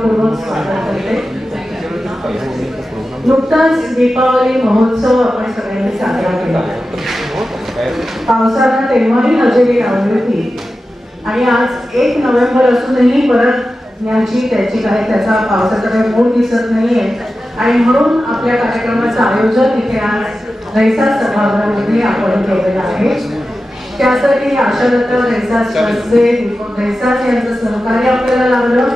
मनपूर्वक स्वागत करते। नुकताच दीपावली महोत्सव आपण सगळ्यांनी साजरा केला। पावसानं तेव्हाही हजेरी लावली होती आणि आज 1 नोव्हेंबर असूनही परत त्याचा पावसाचा काही मूळ दिसत नाहीये आणि म्हणून आपल्या कार्यक्रमाचं आयोजन इथे आज रैसास सभागृहामध्ये आपण केलेलं आहे। त्यासाठी आशालता रैसास यांचं सहकार्य आपल्याला लाभलं,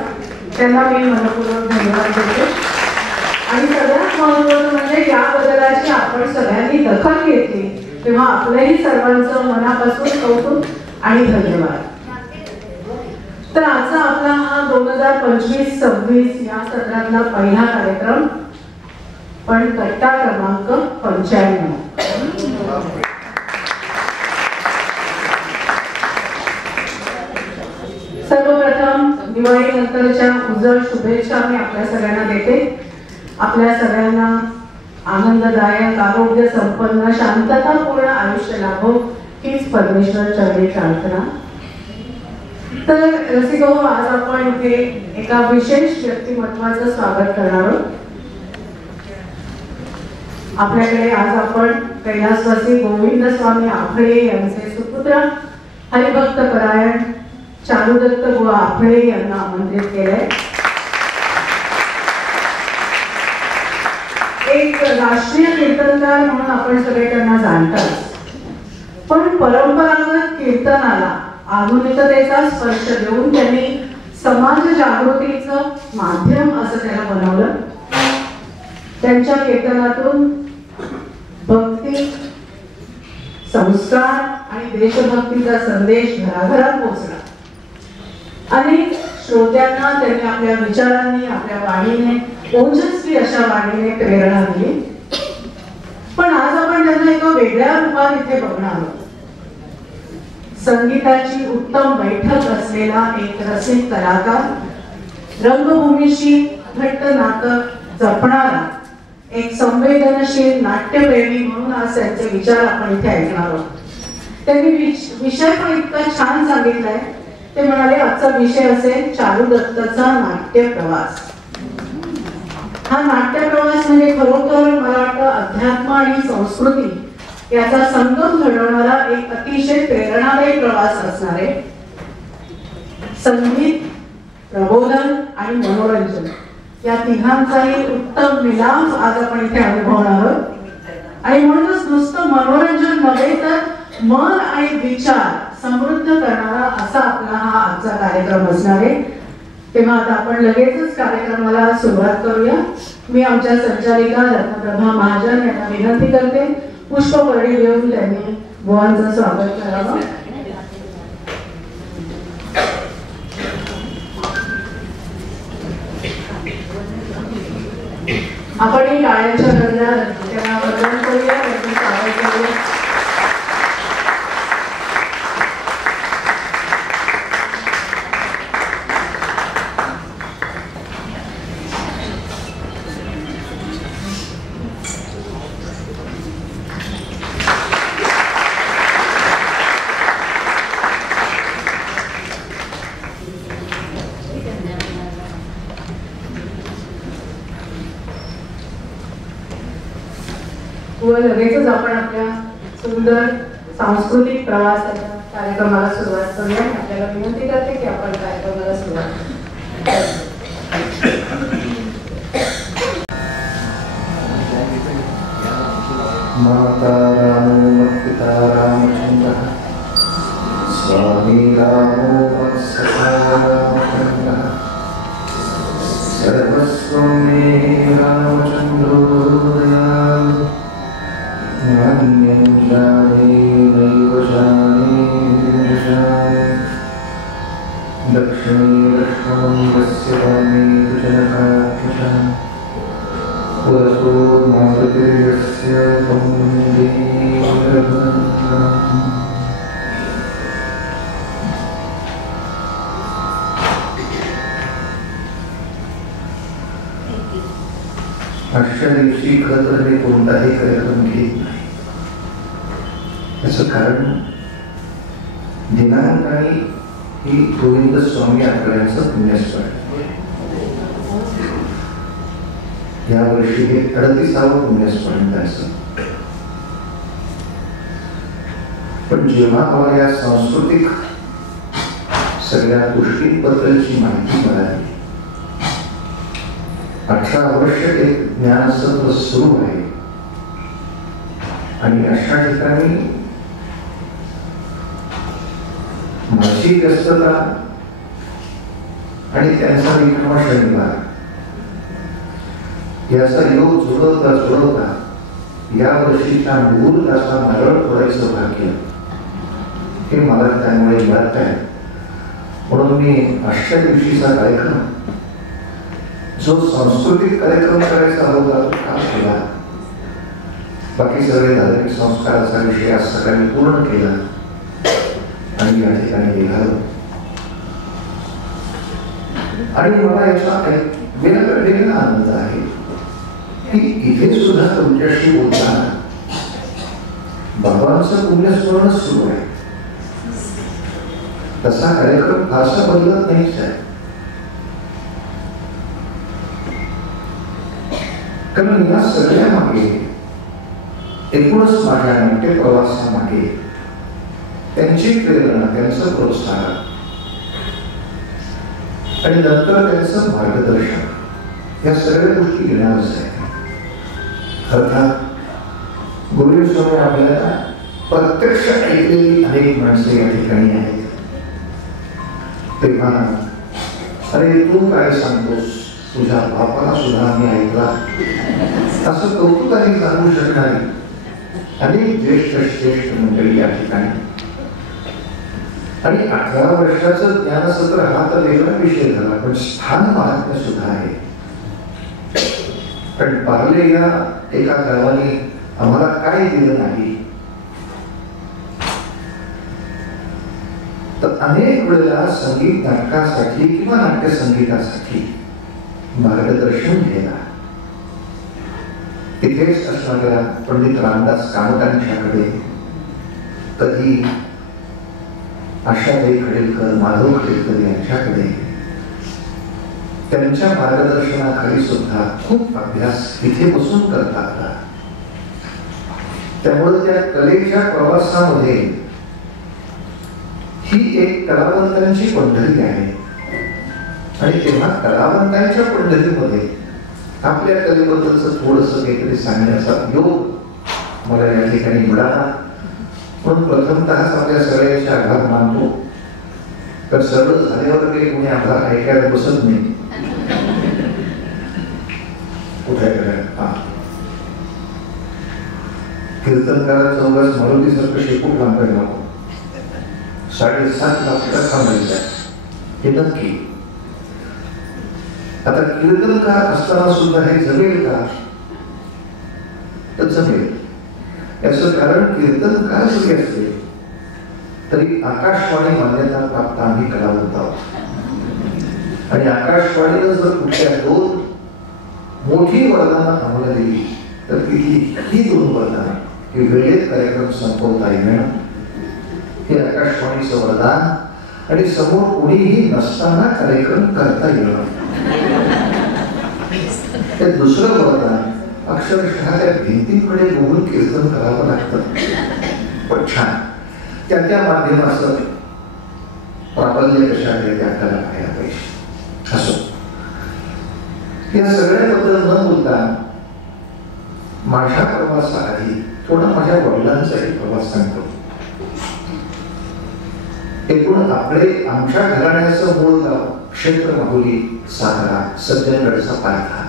त्यांना मी मनपूर्वक धन्यवाद देते। आणि सगळ्यात महत्त्वाचं म्हणजे या बदलाची आपण सगळ्यांनी दखल घेतली तेव्हा आपल्याही सर्वांचं मनापासून कौतुक आणि धन्यवाद। तर आजचा आपला हा 2025-26 या सत्रातला पहिला कार्यक्रम, पण कट्टा क्रमांक 95। सर्वप्रथम दिवाळी नंतरच्या उजळ शुभेच्छा मी आपल्या सगळ्यांना देते। आपल्या सगळ्यांना आनंददायक, आरोग्य संपन्न, शांततापूर्ण आयुष्य लाभो हीच परमेश्वर चरणी प्रार्थना। तर रसिको, आज आपण इथे एका विशेष व्यक्तिमत्वाचं स्वागत करणार आहोत। आपल्याकडे आज आपण कैलासवासी गोविंद स्वामी आफळे यांचे सुपुत्र हरिभक्त परायण चारुदत्त बुवा आफळे यांना आमंत्रित केलंय। एक राष्ट्रीय कीर्तनकार म्हणून आपण सगळे त्यांना जाणतात, पण परंपरागत कीर्तनाला आधुनिकतेचा स्पर्श देऊन त्यांनी समाज जागृतीचं माध्यम असं त्याला बनवलं। त्यांच्या कीर्तनातून भक्ती, संस्कार आणि देशभक्तीचा संदेश घराघरात पोहोचला। अनेक श्रोत्यांना त्यांनी आपल्या विचारांनी, आपल्या वाणीने, ओजस्वी अशा वाणीने प्रेरणा दिली। पण आज आपण त्यांना एका वेगळ्या रूपात इथे बघणार आहोत। संगीताची उत्तम बैठक असलेला एक रसिक कलाकार, रंगभूमीशी घट्ट नातं जपणारा एक संवेदनशील नाट्यप्रेमी म्हणून आज त्यांचे विचार आपण इथे ऐकणार आहोत। त्यांनी विषय पण इतका छान सांगितलाय। ते म्हणाले, आजचा विषय असेल चारुदत्तचा नाट्य प्रवास। हा नाट्य प्रवास म्हणजे खरोखर मला वाटतं अध्यात्म आणि संस्कृती याचा संगम घडवणारा एक अतिशय प्रेरणादायी प्रवास असणार आहे। संगीत, प्रबोधन आणि मनोरंजन या तिघांचाही उत्तम मिलाफ आज आपण इथे अनुभवणार आहोत। आणि म्हणूनच नुसतं मनोरंजन नव्हे तर मन आणि विचार समृद्ध करणारा असा आपला हा आजचा कार्यक्रम असणार आहे। तेव्हा आता आपण लगेचच कार्यक्रमाला सुरुवात करूया। मी आमच्या संचालिका रत्नप्रभा महाजन यांना विनंती करते, पुष्पवर्णी घेऊन त्यांनी बुवांचं स्वागत करावं। आपण ही टाळ्यांच्या गजरात त्यांना वंदन करूया, त्यांचं स्वागत करूया। लगेचच आपण आपल्या सुंदर सांस्कृतिक प्रवासाच्या कार्यक्रमाला सुरुवात करूया। आपल्याला विनंती करते की आपण कार्यक्रमाला सुरुवात माता रामो पिता रामचंद्र स्वामी रामो सखा रामचंद्र सर्वस्वं मे रामचंद्रो दयालु अन्यं जाने नैव जाने लक्ष्मी लक्ष्मणं वस्यवामि जनकात्मजं पुरसो मातृयस्य वन्दे आजच्या दिवशी खरं तर मी कोणताही कार्यक्रम घेत नाही। याचं कारण दिनांक आणि ही गोविंद स्वामी आठवड्यांचं पुण्यस्मरण। यावर्षी हे 38वं पुण्यस्मरण त्याचं. पण जेव्हा मला या सांस्कृतिक सगळ्या गोष्टींबद्दलची माहिती मिळाली, 18 वर्ष एक ज्ञानसत्र सुरू आहे आणि अशा ठिकाणी माझी व्यस्तता आणि त्यांचा विक्रम शनिवार याचा योग जुळवता या वर्षीच्या मुहूर्ताचा नारळ फोडायचं भाग्य हे मला त्यामुळे मिळत आहे. म्हणून मी आजच्या दिवशीचा कार्यक्रम जो सांस्कृतिक कार्यक्रम करायचा होता तो का केला, बाकी सगळे धार्मिक संस्काराचा विषय आज सगळ्यांनी पूर्ण केला आणि या ठिकाणी निघालो. आणि मला याचा वेगळा आनंद आहे की इथे सुद्धा तुमच्याशी बोलताना बाबांचं पुण्यस्मरण सुरू आहे. तसा कार्यक्रम फारसा बदलत नाहीच आहे, कारण या सगळ्या मागे एकूणच माझ्या नाट्य प्रवासामागे त्यांची प्रेरणा, त्यांचं प्रोत्साहन आणि नंतर त्यांचं मार्गदर्शन या सगळ्या गोष्टी घेणारच आहे. अर्थात गुरु स्वामी आपल्याला प्रत्यक्ष ऐकलेली अनेक माणसं या ठिकाणी आहेत. तेव्हा अरे तू काय सांगतोस, तुझ्या बापाला सुद्धा मी ऐकला, असं कौतुकाने सांगू शकणारी अनेक ज्येष्ठ मंडळी या ठिकाणी. आणि 18 वर्षाचं ज्ञानसत्र हा तर वेगळा विषय झाला, पण स्थान महात्म्य सुद्धा आहे. पण पार्ले या एका गावाने आम्हाला काय दिलं नाही, तर अनेक वेळेला संगीत नाटकासाठी किंवा नाट्य संगीतासाठी मार्गदर्शन घ्यायला तिथेच असणाऱ्या पंडित रामदास कामतांच्याकडे, कधी आशाताई खडेलकर, माधव खडेलकर यांच्याकडे, त्यांच्या मार्गदर्शनाखाली सुद्धा खूप अभ्यास इथे बसून करता आला. त्यामुळे त्या कलेच्या प्रवासामध्ये ही एक कलावंतांची पंढरी आहे. आणि तेव्हा कलावंतांच्या पंढरीमध्ये आपल्या कलेबद्दलच थोडंसं काहीतरी सांगण्याचा योग मला या ठिकाणी मिळाला. म्हणून प्रथमतःच आपल्या सगळ्यांचे आभार मानतो. तर सगळं झाल्यावर काही कोणी आभार ऐकायला बसत नाही. कुठे कीर्तनकाराचा उगाच मारुतीसारखं शेपूट लांबायला नको. 7.5 लाख थांबायचं हे नक्की. आता कीर्तनकार असताना सुद्धा हे जमेल का, तर जमेल. याचं कारण कीर्तनकार जरी असले तरी आकाशवाणी मान्यता प्राप्त आम्ही कलावंत आहोत. आणि आकाशवाणीनं जर कुठल्या 2 मोठी वरदानं आम्हाला दिली तर ही 2 वरदानं हे वेळेत कार्यक्रम संपवता येणं हे आकाशवाणीचं वरदान, आणि समोर कोणीही नसताना कार्यक्रम करता येणं हे दुसरं वरदान. अक्षरशः त्या भिंतींकडे बघून कीर्तन करावं लागतं. पण छान त्या माध्यमाचं प्राबल्य कशा आहे त्या कला पाहायला पाहिजे. असो, या सगळ्याबद्दल न बोलता माझ्या प्रवासाआधी थोडा माझ्या वडिलांचाही प्रवास सांगतो. एकूण आपले आमच्या घराण्याचं मूळ गाव क्षेत्र माहुली सातारा, सज्जनगडचा पायथा.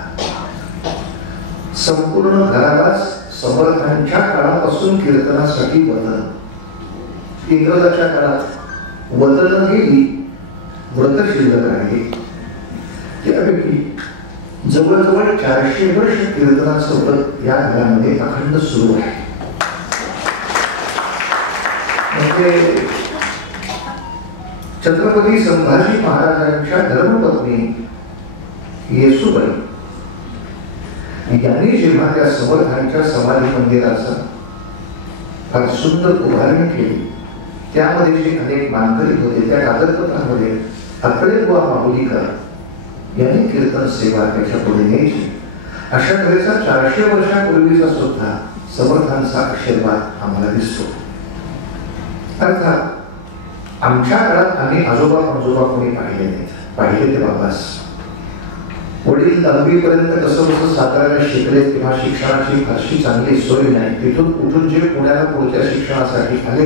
संपूर्ण घरालाच समर्थांच्या काळापासून कीर्तनासाठी वतन. इंग्रजाच्या काळात वतन गेली, व्रत शिल्लक आहे. त्यापैकी जवळजवळ 400 वर्ष कीर्तनाचं व्रत या घरामध्ये अखंड सुरू आहे. म्हणजे छत्रपती संभाजी महाराजांच्या धर्मपत्नी येसूबाई यांनी जेव्हा त्या समर्थांच्या समाधी मंदिराचा फार सुंदर उभारणी केली, त्यामध्ये जे अनेक मानकरी होते त्या कागदपत्रामध्ये अकडेबुवा माहुलीकर यांनी कीर्तन सेवा त्याच्या पुढे न्यायची. अशा वेळेचा 400 वर्षापूर्वीचा सुद्धा समर्थांचा आशीर्वाद आम्हाला दिसतो. अर्थात आमच्या काळात आम्ही आजोबा कोणी पाहिले नाहीत. पाहिले ते बाबास. वडील 10वी पर्यंत कसं कसं साताऱ्याला शिकले तेव्हा शिक्षणाची फारशी चांगली सोय नाही. तिथून उठून जे पुण्याला पुढच्या शिक्षणासाठी आले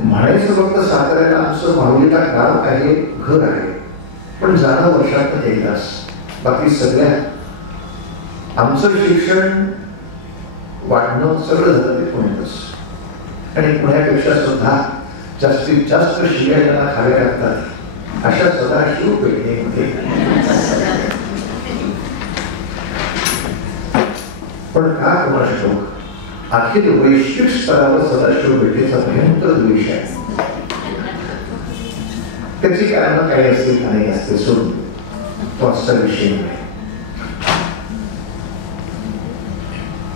म्हणायचं फक्त साताऱ्याला आमचं माऊलीला गाव आहे, घर आहे, पण जाणं वर्षात एकदाच. बाकी सगळ्या आमचं शिक्षण वाढणं सगळं झालं ते पुण्यातच. आणि पुण्यापेक्षा सुद्धा जास्तीत जास्त शिकायला खावे लागतात अशा सदाशिव पेठेमध्ये. पण का कोणास ठाऊक अखिल वैश्विक स्तरावर सदाशिव पेठेचा भयंकर द्वेष आहे. त्याची कारण काही असतील आणि असते सोडून तो असा विषय नाही.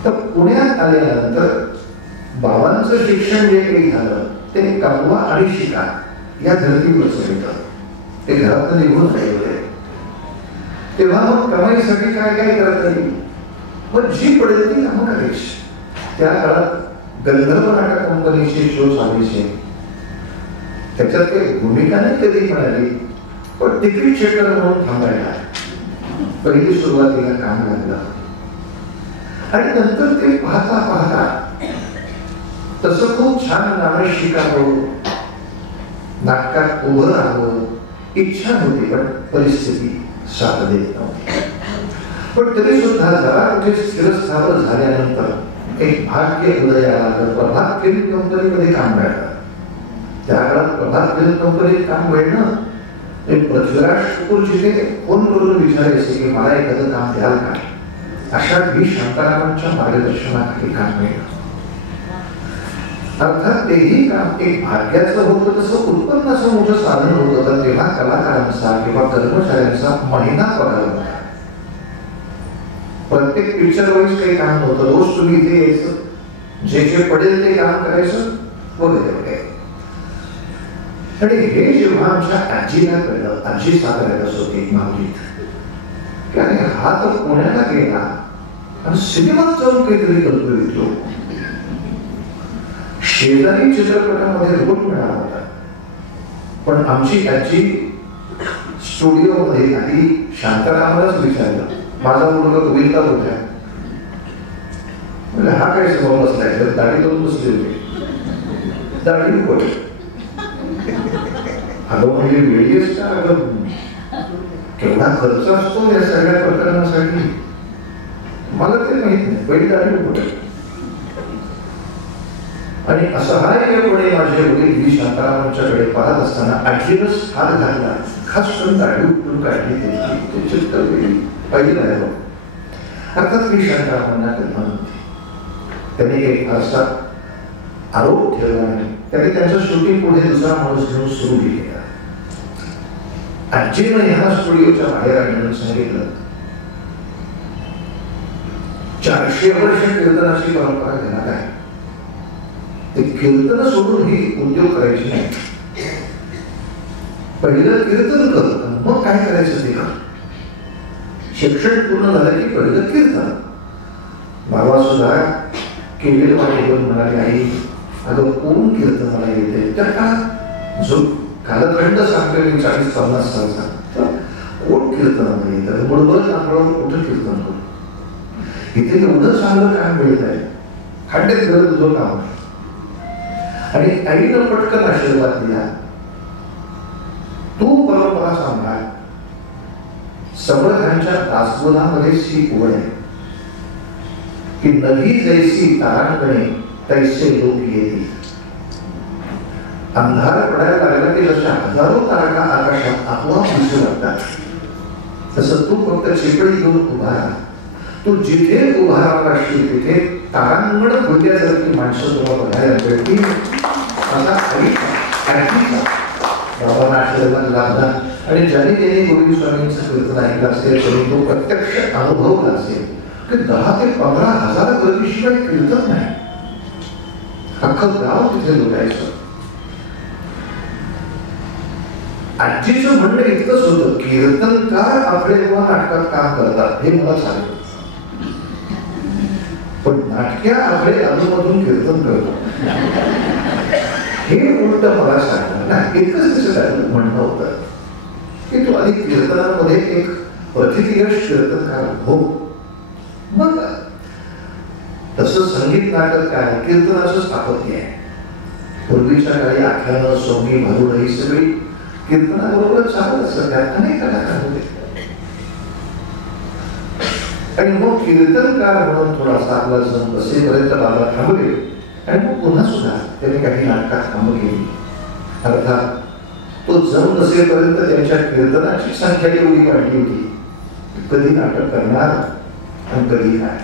तर पुण्यात आल्यानंतर बाबांचं शिक्षण जे काही झालं ते कमवा आणि शिका या धर्तीवर होतं. ते घरातून निघून राहिले. तेव्हा मग कमाईसाठी काय काय करता येईल, मग जी पडेल ती कामं करायची. त्या काळात गंधर्व नाटक कंपनीचे शो चालायचे. त्याच्यात काही भूमिका नाही कधी म्हणाली, पण तिकीट चेकर म्हणून थांबायला पहिली सुरुवातीला काम लागलं. आणि नंतर ते पाहता पाहता तसं खूप छान नाटक शिकावं, नाटकात उभं राहावं इच्छा होती, पण परिस्थिती साथ देत नव्हती. पण तरी सुद्धा जरा कुठे स्थिरस्थावर झाल्यानंतर एक भाग्य उदयाला आलं. प्रभात फिल्म कंपनीमध्ये काम मिळालं. त्या काळात प्रभात फिल्म कंपनीत काम मिळणं पृथ्वीराज कपूरजी ते फोन करून विचारायचे की मला एखादं काम द्याल का. अशा व्ही शांतारामांच्या मार्गदर्शनाखाली काम मिळणं. अर्थात तेही काम एक भाग्याचं होतं, तसं उत्पन्नाचं मोठं साधन होतं. तर तेव्हा कलाकारांचा किंवा कर्मचाऱ्यांचा महिना पगार होता. प्रत्येक पिक्चर वाईज काही काम नव्हतं. रोज तुम्ही इथे यायचं, जे जे पडेल ते काम करायचं वगैरे वगैरे. आणि हे जेव्हा आमच्या आजीला कळलं, आजी साताऱ्यालाच होती माऊलीत, की अरे हा तर पुण्याला गेला आणि सिनेमात जाऊन काहीतरी करतोय तो. शेजारी चित्रपटामध्ये रोल मिळाला होता. पण आमची आजी स्टुडिओमध्ये आधी शांतारामालाच विचारलं, माझा मुलगा होईल का होता. म्हणजे हा काय स्वभाव बसलाय, दाढी करून बसले होते. दाढी पडली. अगं म्हणजे वेळी असता, अगं केवढा खर्च असतो या सगळ्या प्रकरणासाठी मला ते माहित नाही. पहिली दाढी पडली. आणि असहाय्यपणे माझे वडील व्ही शांतारामांच्याकडे पाहत असताना आजीनच हात घातला. खास करून दाढी उपटून काढली त्याची चित्त पहिली राहिलो. अर्थात व्ही शांतारामांना कल्पना होती. त्यांनी एक फारसा आरोप ठेवला नाही. त्याने त्यांचं शूटिंग पुढे दुसरा माणूस घेऊन सुरू केला. आजीनं ह्या स्टुडिओच्या बाहेर आणून सांगितलं, 400 वर्ष कीर्तनाची परंपरा घरात आहे. ते कीर्तन सोडून ही उद्योग करायचे नाही. पहिलं कीर्तन कर, मग काय करायचं ते कर. शिक्षण पूर्ण झालं की पहिलं कीर्तन. बाबा सुद्धा केलेलं वाटेवर म्हणाले, आई अगं कोण कीर्तन मला येते. त्या काळात जो कालखंड सांगतोय 40-50 सालचा, कोण कीर्तनाला येतं. बरोबर अंगावर कुठं कीर्तन करू. इथे एवढं चांगलं काम मिळत आहे, खड्ड्यात गरज तुझं काम. आणि आईनं पटकन आशीर्वाद दिला, तू परंपरा सांभाळ. समर्थांच्या दासगुणामध्ये ही ओढ आहे की नदी जैसी तारांगणे तैसे लोक येतील. अंधार पडायला लागला की जशा हजारो तारका आकाशात आपोआप दिसू लागतात, तसं तू फक्त चिपळी घेऊन उभा राहा. तू जिथे उभा राहत असशील तिथे तारांगण फुटल्यासारखी माणसं तुला बघायला मिळतील. बाबांना आशीर्वाद लाभला. आणि ज्याने त्याने गोविंद स्वामींचं कीर्तन ऐकलं असेल तरी तो प्रत्यक्ष अनुभवला असेल की 10 ते 15 हजार गर्दीशिवाय कीर्तन नाही. अख्खं गाव तिथे लुटायचं. आजीचं म्हणणं इतकंच होतं, कीर्तनकार आपले नाटकात काम करतात हे मला सांगितलं, पण नाटक्या आपले अधूनमधून कीर्तन करतात हे उलट मला सांगणार ना. एकच त्याचं म्हणणं होतं की तू आधी कीर्तनामध्ये एक प्रतियश कीर्तनकार हो, मग तसं संगीत नाटक काय, कीर्तनाचं स्थापत्य आहे. पूर्वीच्या काळी आख्यानं, सोंगी, भारुड ही सगळी कीर्तनाबरोबर चालत असत, त्यात अनेक कलाकार होते. आणि मग कीर्तनकार म्हणून थोडासा आपला जण बसेपर्यंत बाबा थांबले आणि मग पुन्हा सुद्धा त्यांनी काही नाटकात कामं केली. अर्थात तो जम नसेपर्यंत त्यांच्या कीर्तनाची संख्या एवढी वाढली होती, कधी नाटक करणार आणि कधी काय.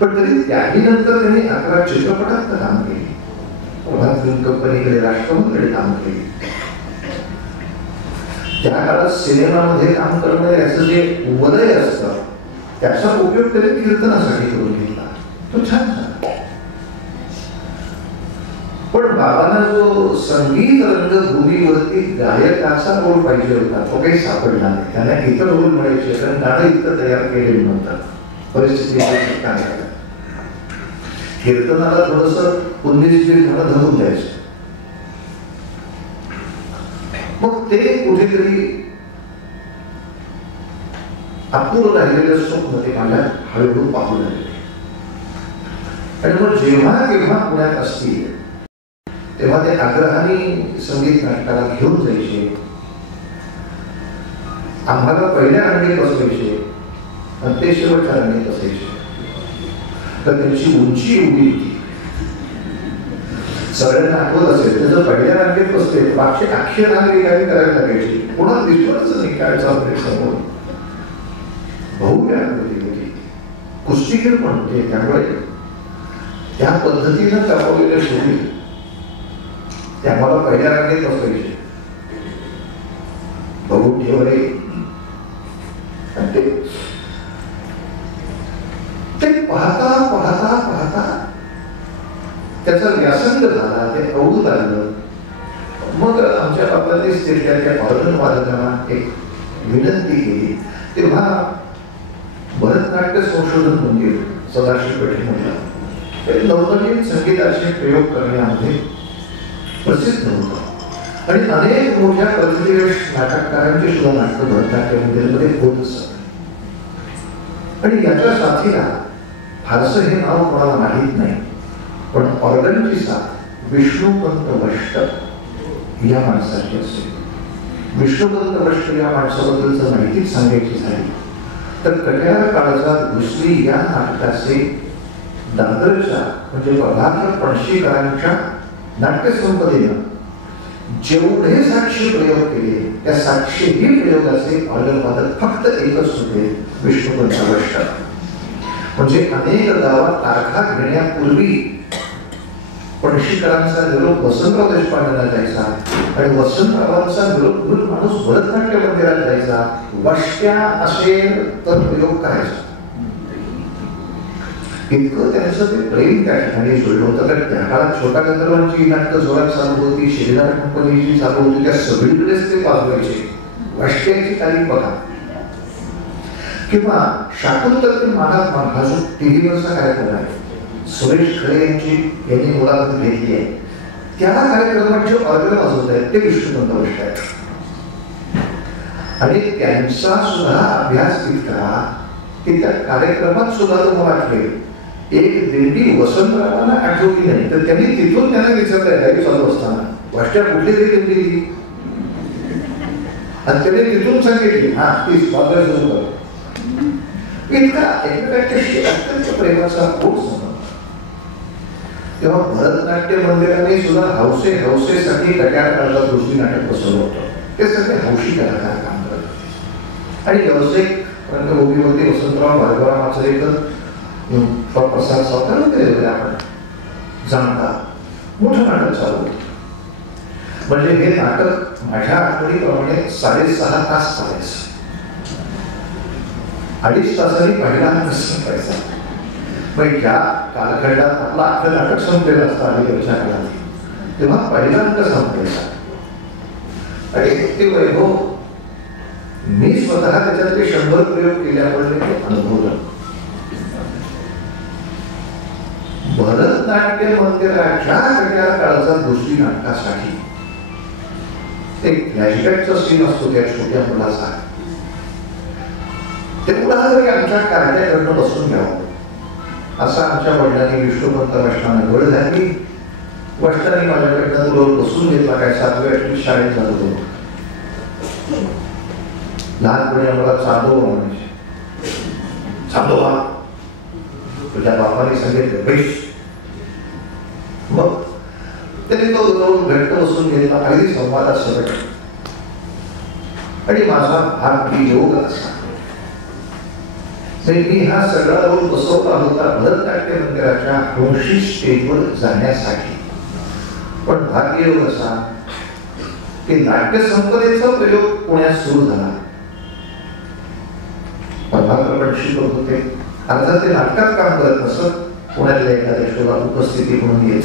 पण तरी त्याही नंतर त्यांनी 11 चित्रपटात काम केले, प्रभात फिल्म कंपनीकडे, राष्ट्रवादीकडे काम केले. त्या काळात सिनेमामध्ये काम करणं याचं जे वलय असतं त्याचा उपयोग त्यांनी कीर्तनासाठी करून घेतला, तो छान झाला. पण बाबांना जो संगीत रंगभूमीवरती गायकाचा रोल पाहिजे होता तो काही सापडला नाही. त्यांना इतर रोल मिळायचे, कारण गाणं इतकं तयार केलेलं नव्हतं. परिस्थिती काय कीर्तनाला थोडस 19-20 गाणं धरून द्यायचं. मग ते कुठेतरी अपूर्ण राहिलेलं स्वप्न ते माझ्या हळूहळू पाहू लागले. आणि मग जेव्हा केव्हा पुण्यात असतील तेव्हा ते आग्रहाने संगीत नाटकाला घेऊन जायचे, आम्हाला पहिल्या रांगेत बसवायचे आणि ते शेवटच्या रांगेत बसायचे. तर त्यांची उंची एवढी होती, सगळ्यांना आठवत असेल त्याचं पहिल्या रांगेत बसते, मागची अख्खी रांग रिकामी करायला लागायची, कोणाला दिसतच नाही काय चाललंय समोर. भव्य आकृती होती, कुस्तीगीर पण होते, त्यामुळे त्या पद्धतीनं करवलेल्या शेवटी ते आम्हाला पहिल्या रांगेत बसवायचे, बघून ठेवले. ते पाहता पाहता पाहता त्याचा व्यासंग झाला, ते अवधूत आलं. मग आमच्या बापांनीच त्या ऑर्गन वादकांना एक विनंती केली. तेव्हा भरतनाट्य संशोधन मंदिर सदाशिव पेठेमध्ये नवनवीन संगीताचे प्रयोग करण्यामध्ये प्रसिद्ध होतं आणि अनेक मोठ्या प्रतियश नाटककारांची सुद्धा नाटकं भरतनाट्य मंदिरामध्ये होत असत. आणि याच्या साथीला फारसं हे नाव कोणाला माहीत नाही, पण ऑर्गनची साथ विष्णुपंत वष्ट या माणसाची असेल. विष्णुपंत वष्ट या माणसाबद्दलच माहितीच सांगायची झाली तर कट्यार काळजात घुसली या नाटकाचे दादरच्या म्हणजे प्रभाकर पणशीकरांच्या नाट्यसंपदेनं जेवढे साक्षी प्रयोग केले त्या साक्षीही प्रयोगाचे ऑर्गनवादक फक्त एकच होते, विष्णुपंत वष्ट. म्हणजे अनेक गावात तारखा घेण्यापूर्वी पणशीकरांचा निरोप वसंतराव देशपांडेला जायचा आणि वसंतरावांचा निरोप घेऊन माणूस भरतनाट्य मंदिरात जायचा. वष्ट्या असेल तर प्रयोग करायचा. इतकं त्यांचं ते प्रेम त्या ठिकाणी जुळलं होतं. कारण त्या काळात छोटा गंधर्वांची नाटकं जोरात चालू होती, श्रीनाथ कंपनीची चालू होती, त्या सगळीकडेच ते वाजवायचे. वष्ट्याची तारीख बघा. किंवा शाकुंतल मानव हा जो टीव्हीवरचा कार्यक्रम आहे, सुरेश खरे यांनी मुलाखत घेतली आहे, त्या कार्यक्रमाचे ऑर्गन वाजवत आहेत ते विष्णुपंत वष्ट आहेत. आणि त्यांचा सुद्धा अभ्यास इतका की त्या कार्यक्रमात सुद्धा तुम्हाला आठवेल एक दिंडी वसंतरावांना आठवली नाही तर त्यांनी तिथून त्यांना विचारलंय गाडी चालू असताना, वाष्ट्या कुठली तरी दिंडी दिली आणि त्यांनी तिथून सांगितली हा तीच वादळ सुरू कर. इतका एकमेकांच्याशी अत्यंत प्रेमाचा खूप संबंध. तेव्हा भरतनाट्य मंदिराने सुद्धा हौसेसाठी कट्यार काळजात घुसली नाटक बसवलं होतं. ते सगळे हौशी कलाकार काम करत आणि व्यावसायिक रंगभूमीवरती वसंतराव भार्गवराव माचरेकर, प्रसाद सावकार वगैरे आपण जाणता मोठं नाटक चालू होतं. म्हणजे हे नाटक माझ्या आठवणीप्रमाणे 6.5 तास चालायचं. 2.5 तासांनी पहिला अंक संपायचा. मग ज्या कालखंडात आपलं अख्खं नाटक संपलेलं असतं अलीकडच्या काळात तेव्हा पहिला अंक संपायचा आणि ते वैभव मी स्वतः त्याच्यातले 100 प्रयोग केल्यामुळे ते अनुभवलं. भरतनाट्य मंदिराच्या वेगळ्या काळाचा गोष्टी नाटकासाठी एक फ्लॅशबॅकचा सीन असतो त्या छोट्या मुलाचा. तेवढा जरी आमच्या कार्याकडनं बसून घ्यावं असं आमच्या वडिलांनी विष्णुपंत वैष्णवांना गड घातली. वैष्णवांनी माझ्याकडनं रोज बसून घेतला. काय 7वी 8वी शाळेत जात होतो. लहानपणी आम्हाला चांदोबा म्हणायचे. चांदोबा तुझ्या बापाने सांगितलं बैस. मग त्याने तो रोज घट्ट बसून घेतला. अगदी संवादात सगळं. आणि माझा भाग योग असा मी हा सगळा रोल बसवला होता भरतनाट्य मंदिराच्या 80 स्टेजवर जाण्यासाठी. पण भाग्य योग असा की नाट्य संपदेचा प्रयोग पुण्यात सुरू झाला. प्रभाकर शिकवत होते. अर्थात ते नाटकात काम करत नसत. पुण्यातल्या एखाद्या शोला उपस्थिती म्हणून येत.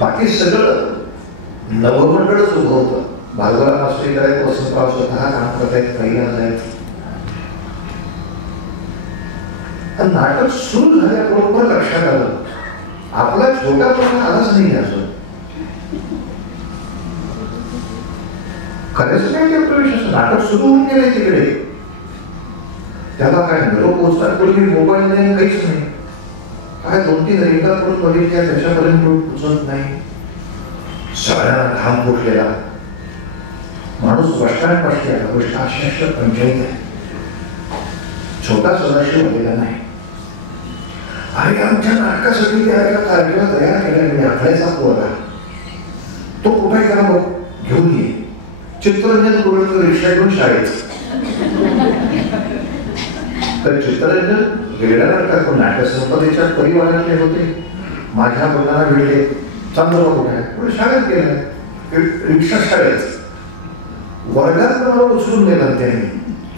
बाकी सगळं नवमंडळच उभं होतं. भार्गवराव मास्टर करायचं, वसंतराव स्वतः काम करतायत, काही जायचं. नाटक सुरू झाल्याबरोबर लक्षात आलं आपला छोटा मुलगा आलाच नाही. अजून खरंच काय ते प्रवेश नाटक सुरू होऊन गेले तिकडे. त्याला काय निरोप पोहोचणार पूर्वी मोबाईल नाही, काहीच नाही. काय 2-3 रेखा करून बघितल्या त्याच्यापर्यंत पोहोचत नाही. सगळ्यांना घाम फुटलेला माणूस बसस्टँड बसलेला. गोष्ट अशा पंचायत आहे. छोटा सदाशिव आलेला नाही. आणि आमच्या नाटकासाठी त्या कार्यक्रम तयार केला. आखड्याचा पोरगा तो कुठे गेला बघ घेऊन ये. चित्तरंजन गोळकर रिक्षा घेऊन शाळेत. तर चित्तरंजन वेगळ्या नाटकात नाट्य संपदेच्या परिवारातले होते. माझ्या मुलाला भेटले. चांदोबा कुठे आहे? पुढे शाळेत गेला. रिक्षा शाळेत. वर्गात मला उचलून गेला त्यांनी.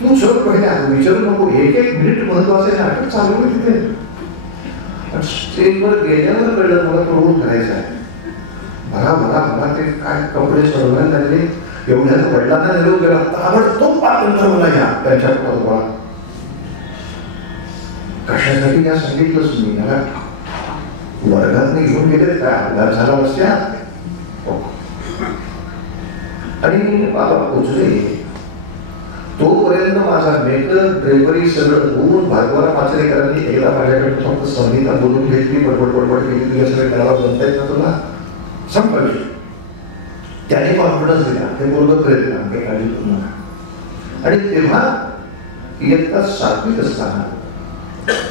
तू सर पहिले विचारू नको. 1-1 मिनिट महत्वाचे नाटक चालू आहे तिथे. स्टेजवर गेल्यावर कळलं मला तो रोल करायचा आहे. मला ते काय कपडे चढवायला लागले. एवढ्याच वडिलांना निरोप गेला. ताबडतोब पात्र मला या त्यांच्या पोटात. कशासाठी या सांगितलंच मी. मला वर्गात घेऊन गेले. काय अपघात झाला असत्या. आणि बाबा पोचले. तोपर्यंत माझा मेकअप ड्रायव्हरी सगळं होऊन भार्गवराव माचरेकरांनी एकदा माझ्याकडे फक्त संगीता बोलून घेतली. बडबड केली. तुझ्या सगळे कलावा बनता येत ना तुला संपलं. त्याने कॉन्फिडन्स दिला. ते बोलत प्रयत्न काही काळजी करू नका. आणि तेव्हा इयत्ता 7वीत असताना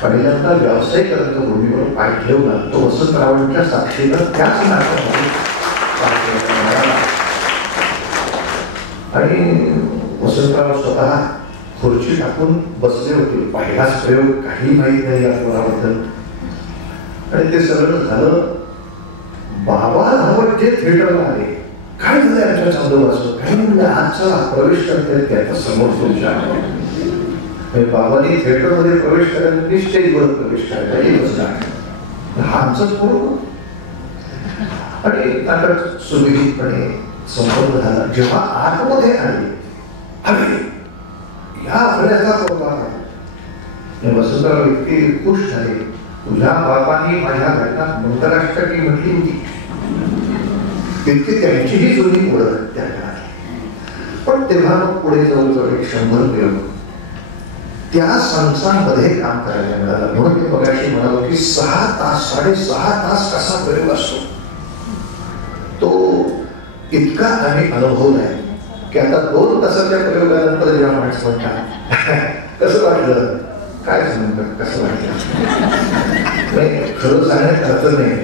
पहिल्यांदा व्यावसायिक रंगभूमीवर पाय ठेवला तो वसंतरावांच्या साक्षीनं त्याच नाटकामध्ये. आणि वसंतराव स्वतः खुर्ची टाकून बसले होते. पहिलाच प्रयोग, काही माहीत नाही या पोराबद्दल. आणि ते सगळं झालं. बाबा धावत जे थिएटरला आले. काय झालं आमच्या चांदोबाचं? काही म्हणजे आजचा प्रवेश करतायत त्याच्या समोर तुमच्या. बाबांनी थिएटरमध्ये प्रवेश करायला मी स्टेजवर प्रवेश करायला हा आमचाच पोर. आणि नाटक सुरळीतपणे संपन्न झाला. जेव्हा आतमध्ये आले अरे या आठवड्याचा पोरगा. वसंतराव इतके खुश झाले. तुझ्या बापांनी माझ्या घटनात मंगलाष्टकी म्हटली होती. तितके त्यांचीही जुनी ओळख त्या काळात. पण तेव्हा मग पुढे जवळजवळ 100 प्रयोग त्या संस्थांमध्ये काम करायला मिळालं. म्हणून मी मगाशी म्हणालो की 6 तास 6.5 तास कसा प्रयोग असतो तो इतका आम्ही अनुभवलाय की आता 2 तासाच्या प्रयोगानंतर जेव्हा माणसं म्हणतात कसं वाटलं, काय सांगतात कसं वाटलं, खरं सांगण्यात अर्थ नाही,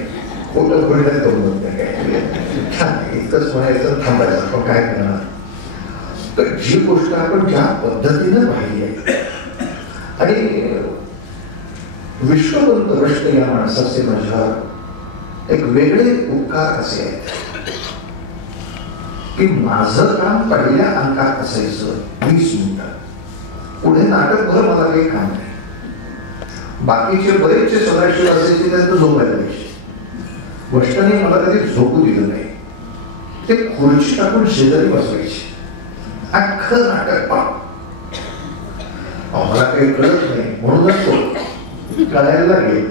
खोटं खोटण्यात करून इतकंच म्हणायचं थांबायचं. आपण काय करणार. तर जी गोष्ट आपण ज्या पद्धतीनं पाहिली आहे आणि विश्ववंत वैष्णव या माणसाचे माझ्यावर एक वेगळे उपकार असे आहेत की माझं काम पहिल्या अंकात असायचं 20 मिनिटं. पुढे नाटकभर मला काही काम नाही. बाकीचे बरेचसे सदाशिव असायचे त्यांचं झोपायला पाहिजे. वैष्णवने मला कधी झोपू दिलं नाही. ते खुर्ची टाकून शेजारी बसवायचे. अख्खं नाटक पहा. मला काही कळत नाही म्हणूनच तो कळायला लागेल.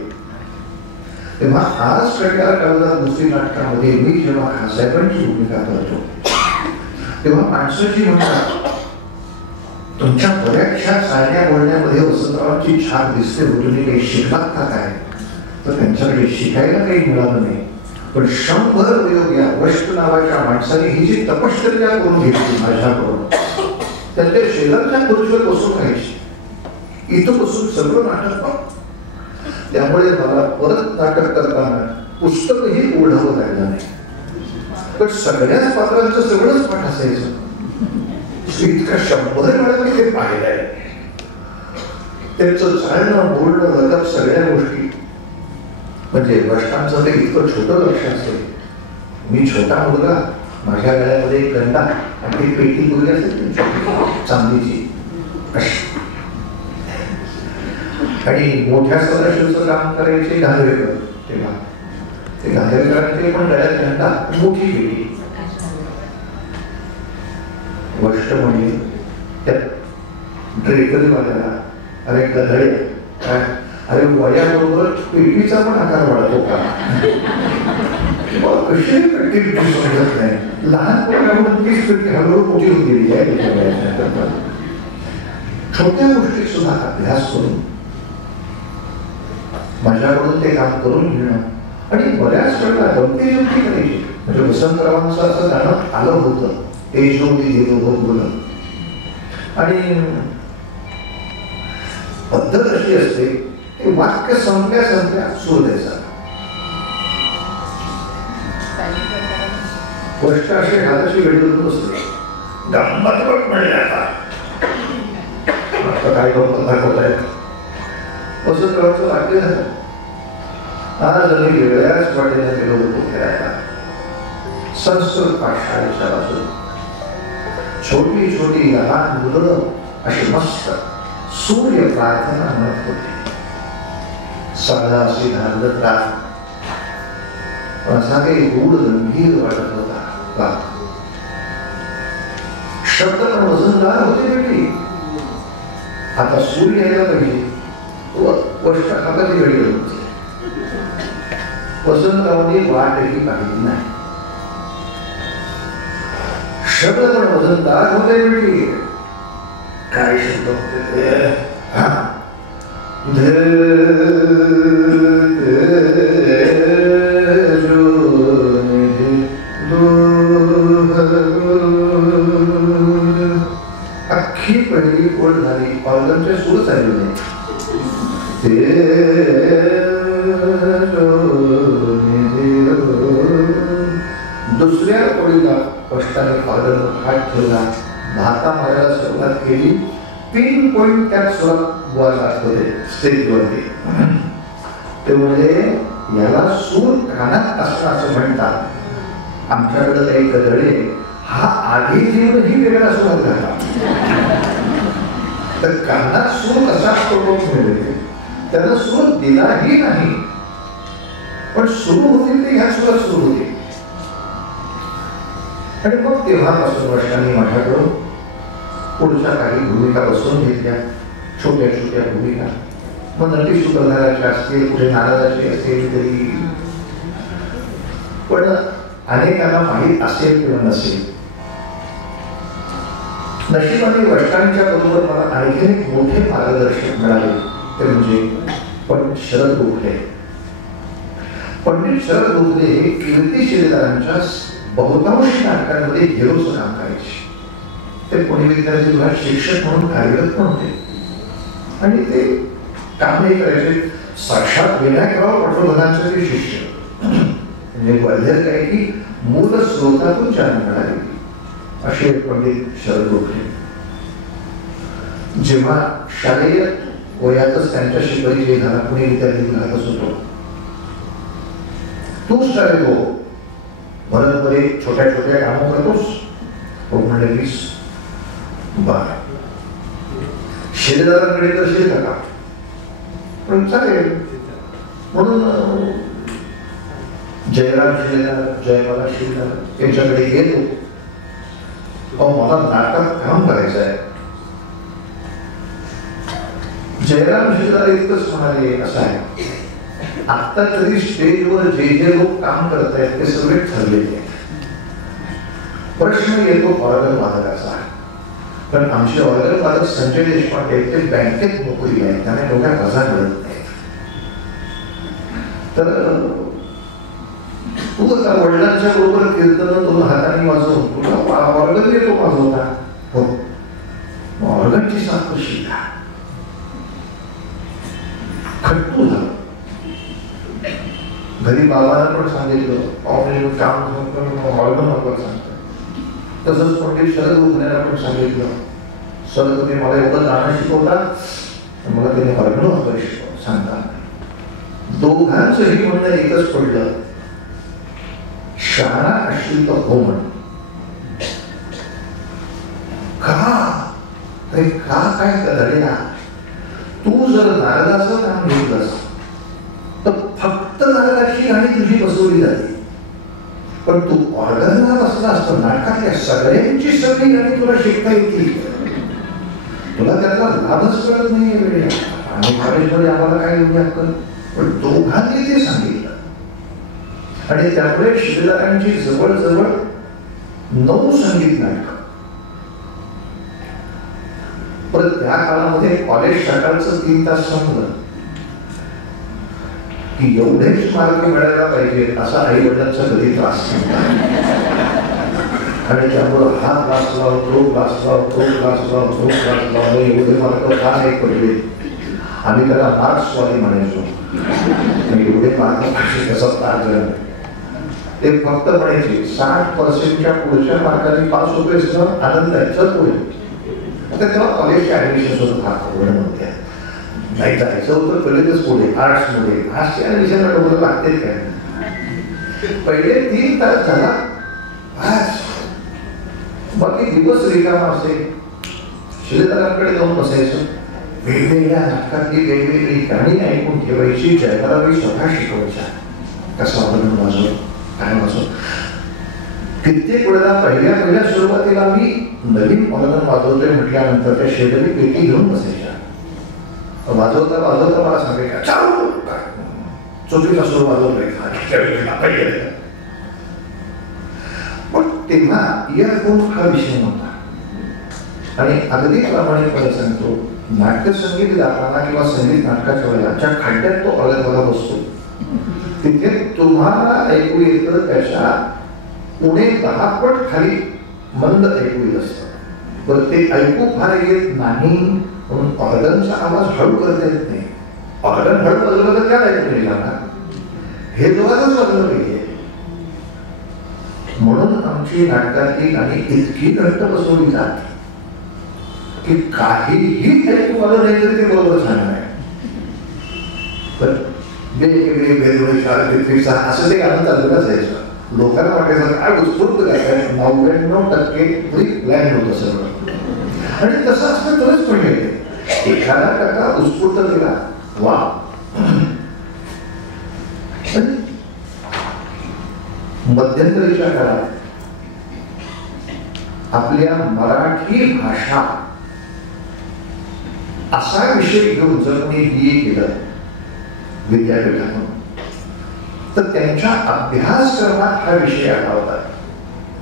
तेव्हा आज प्रकार कळतात. दुसरी नाटकामध्ये मी जेव्हा खासाहेबांची भूमिका करतो तेव्हा माणसाची म्हणतात तुमच्या बऱ्याचशा चालण्या बोलण्यामध्ये वसंतरावांची छाप दिसते. तुम्ही काही शिकलात का काय? तर त्यांच्याकडे शिकायला काही मिळालं नाही. पण 100 प्रयोग या वैष्ट नावाच्या माणसाने ही जी तपश्चर्या करून घेतली माझ्याकडून, त्यांच्या शेजारच्या खुर्चीवर बसून राहायची. इथं बसून सगळं नाटक पाहतो. त्यामुळे मला परत नाटक करताना पुस्तकही ओढावं लागलं नाही. पण सगळ्याच पात्रांचं सगळंच पाठ असायचं. इतका 100 वेळा मी ते पाहिलंय. त्यांचं चालणं बोलणं रगत सगळ्या गोष्टी. म्हणजे वैष्टांचं ते इतकं छोटं लक्ष असेल. मी छोटा मुलगा, माझ्या गळ्यामध्ये एक गंडा आणि ती पेटी मुलगी असेल चांदीची आणि मोठ्या सदाशिवचं काम करायचे घाणेरकर. तेव्हा ते घाणेरकरांचे पण गळ्यात गंडा, मोठी पेटी. गोष्ट म्हणजे त्या ड्रेकरीवाल्याला अरे गधळे काय, अरे वयाबरोबर पेटीचा पण आकार वाढतो का? कशी पेटी समजत नाही. लहान पोरांवर तीच पेटी हळूहळू मोठी होऊन गेली आहे. छोट्या गोष्टी सुद्धा अभ्यास करून माझ्याकडून ते काम करून घेणं आणि बऱ्याच वेळेला गमती जमती करायची. म्हणजे वसंतरावांचं असं गाणं आलं होतं, तेजोवती देवभोग बोलणं. आणि पद्धत अशी असते की वाक्य संपल्या संपल्या सूर द्यायचा. गोष्ट अशी हाताची वेळ होत असते. गंमत म्हणले आता काय गंमत दाखवताय. वसंतरावांचं वाक्य झालं. आज आम्ही वेगळ्याच वाटेने गेलो होतो फिरायला. संस्कृत पाठशाळेच्या बाजूला छोटी छोटी लहान मुलं अशी मस्त सूर्य प्रार्थना म्हणत होती. सगळा अशी धारदत रात पण असा काही गूढ गंभीर वाटत होता. शब्द पण वजनदार होते बेटी. आता सूर्य यायला पाहिजे. वर्ष हाताची घडी होती. वसंतरावांनी वाटही पाहिली नाही. शब्द पण वजनदार होते बेटी. काय शब्द होते अख्खी पहिली ओळ झाली. ऑर्गनचे सूर चालू नाही. दुसऱ्या ओळीला कष्टाने ऑर्गनवर हात ठेवला. भाता मारायला सुरुवात केली. 3 पॉइंट त्या सुरात बोलायला होते स्टेजवरती. ते म्हणजे याला सूर कानात असणं असं म्हणतात. आमच्याकडे काही गधळे हा आधी जीवनही वेगळा सुरात घाला. तर कानात सूर कसा असतो मिळते. त्याला सूर दिलाही नाही पण सुरू होतील ते ह्या सुरात सुरू होते. आणि मग तेव्हापासून वर्षांनी माझ्याकडून पुढच्या काही भूमिका बसवून घेतल्या. छोट्या छोट्या भूमिका. मग नटी सूत्रधाराच्या असतील, कुठे नाराजाची असेल तरी. पण अनेकांना माहीत असेल किंवा नसेल, नशिबाने वर्षांच्या बरोबर मला आणखी एक मोठे मार्गदर्शक मिळाले. ते म्हणजे पंडित शरद गोखले. पंडित शरद गोखले हे कीर्ती शिलेदारांच्या बहुतांश नाटकांमध्ये हिरोचं काम करायचे. ते पुणे विद्यार्थी विभाग शिक्षक म्हणून कार्यरत पण होते आणि ते कामही करायचे. साक्षात विनायकराव पटवर्धनांचे ते शिष्य. म्हणजे वैद्य काय की मूल स्रोतातून चालना मिळाली असे पंडित शरद गोखले. जेव्हा शालेय वयातच त्यांच्याशी परिचय झाला, पुणे विद्यार्थी विभागातच होतो. तूच शाळेत हो भरतमध्ये छोट्या छोट्या कामं करतोस. हो म्हणले 20 बार शिलेदारांकडे तर शिले का पण चालेल म्हणून जयराम शिलेदार, जयमाला शिलेदार त्यांच्याकडे गेलो. मला नाटकात काम करायचं आहे. जयराम शिवदार इतकंच म्हणाले, असं आहे आता तरी स्टेजवर जे जे लोक काम करत आहेत ते सगळे ठरलेले आहेत. प्रश्न येतो ऑर्गन वादकाचा. पण आमचे ऑर्गन वादक संजय देशपांडे ते बँकेत नोकरी आहे, त्याने डोक्या रजा मिळत नाहीत. तर तू आता वडिलांच्या बरोबर कीर्तन तुला हाताने वाजवून तुला ऑर्गन येतो वाजवता. हो, ऑर्गनची साथ कशी का खट्टू झालं. घरी बाबांना पण सांगितलं काम ऑर्गन वापर सांगतो. तसंच पंडित शरद उघड्याला पण सांगितलं, सर तुम्ही मला एवढं गाणं शिकवता, मला त्याने ऑर्गन वापर सांगता. दोघांचंही म्हणणं एकच पडलं, शहाणा असशील तर हो म्हण. का काय धडेला तू जर नारदाचं काम घेतलंस तर फक्त नारदाची गाणी तुझी बसवली जाते. पण तू ऑर्गनला बसला असतो, नाटकातल्या सगळ्यांची सगळी गाणी तुला शिकता येतील. तुला त्यातला लाभच कळत नाहीये वेळेला. आणि कॉलेजमध्ये आम्हाला काय येऊ अक्कल. पण दोघांनी ते सांगितलं आणि त्यामुळे शिलेदारांची जवळजवळ 9 संगीत नाटक. परत त्या काळामध्ये कॉलेज सकाळचं 3 तास संपलं की एवढेच मार्क मिळायला पाहिजे असा आई वडिलांचा कधी त्रास नव्हता. आणि त्यामुळं हा क्लास लाव, तो क्लास लाव, तो क्लास लाव, तो क्लास लाव, एवढे मार्क का नाही पडले. आम्ही त्याला मार्क्सवादी म्हणायचो. एवढे मार्क त्याचा ताज ते फक्त म्हणायचे 60% पुढच्या मार्काने पास होतोय आनंद आहे, चल होईल. आता तेव्हा कॉलेजचे ऍडमिशन होतं फार अवघड नव्हत्या. नाही जायचं होतं कॉलेजच पुढे आर्ट्समध्ये. आर्ट्सच्या ऍडमिशनला डोकं लागते काय. पहिले 3 तास झाला बस, बाकी दिवस रिकामा असे. शिलेदारांकडे जाऊन बसायचं, वेगवेगळ्या नाटकातली वेगवेगळी गाणी ऐकून ठेवायची. जयकाराबाई स्वतः शिकवायच्या, कसं ऑर्गन वाजव, काय वाजव. कित्येक वेळेला पहिल्या सुरुवातीला मी नवीन ऑर्गन वाजवतोय म्हटल्यानंतर त्या शेजारी पेटी घेऊन बसायच्या. वाजवता मला सांगायच्या चोचीचा सूर वाजवतोय. पण तेव्हा इयरफोन हा विषय नव्हता. आणि अगदी प्रामाणिकपणे सांगतो, नाट्यसंगीत गाताना किंवा संगीत नाटकाच्या वेळेला ज्या खड्ड्यात तो ऑर्गन बसतो तिथे तुम्हाला ऐकू येतं त्याच्या पुणे 10 पट खाली मंद ऐकू येत असतं. पण ते ऐकू फार येत नाही म्हणून ऑर्गनचा आवाज हळू करता येत नाही. ऑर्गन हळू वाजवलं तर काय ऐकू येईल ना, हे जोरातच वाजवलं पाहिजे. म्हणून आमची नाटकातली गाणी इतकी घट्ट बसवली जात की काहीही ऐकू आलं नाही तरी ते बरोबर छान आहे. पण असं ते गाणं चाललं असायचं. लोकांना वाटायचं काय उत्स्फूर्त काय 99% प्लॅन होतं सगळं. आणि तसं असलं तरच पण येते. एखादा टक्का उत्स्फूर्त केला वा. मध्यंतरीच्या काळात आपल्या मराठी भाषा असा विषय घेऊन जर कोणी BA केलं विद्यापीठातून तर त्यांच्या अभ्यासक्रमात हा विषय आला होता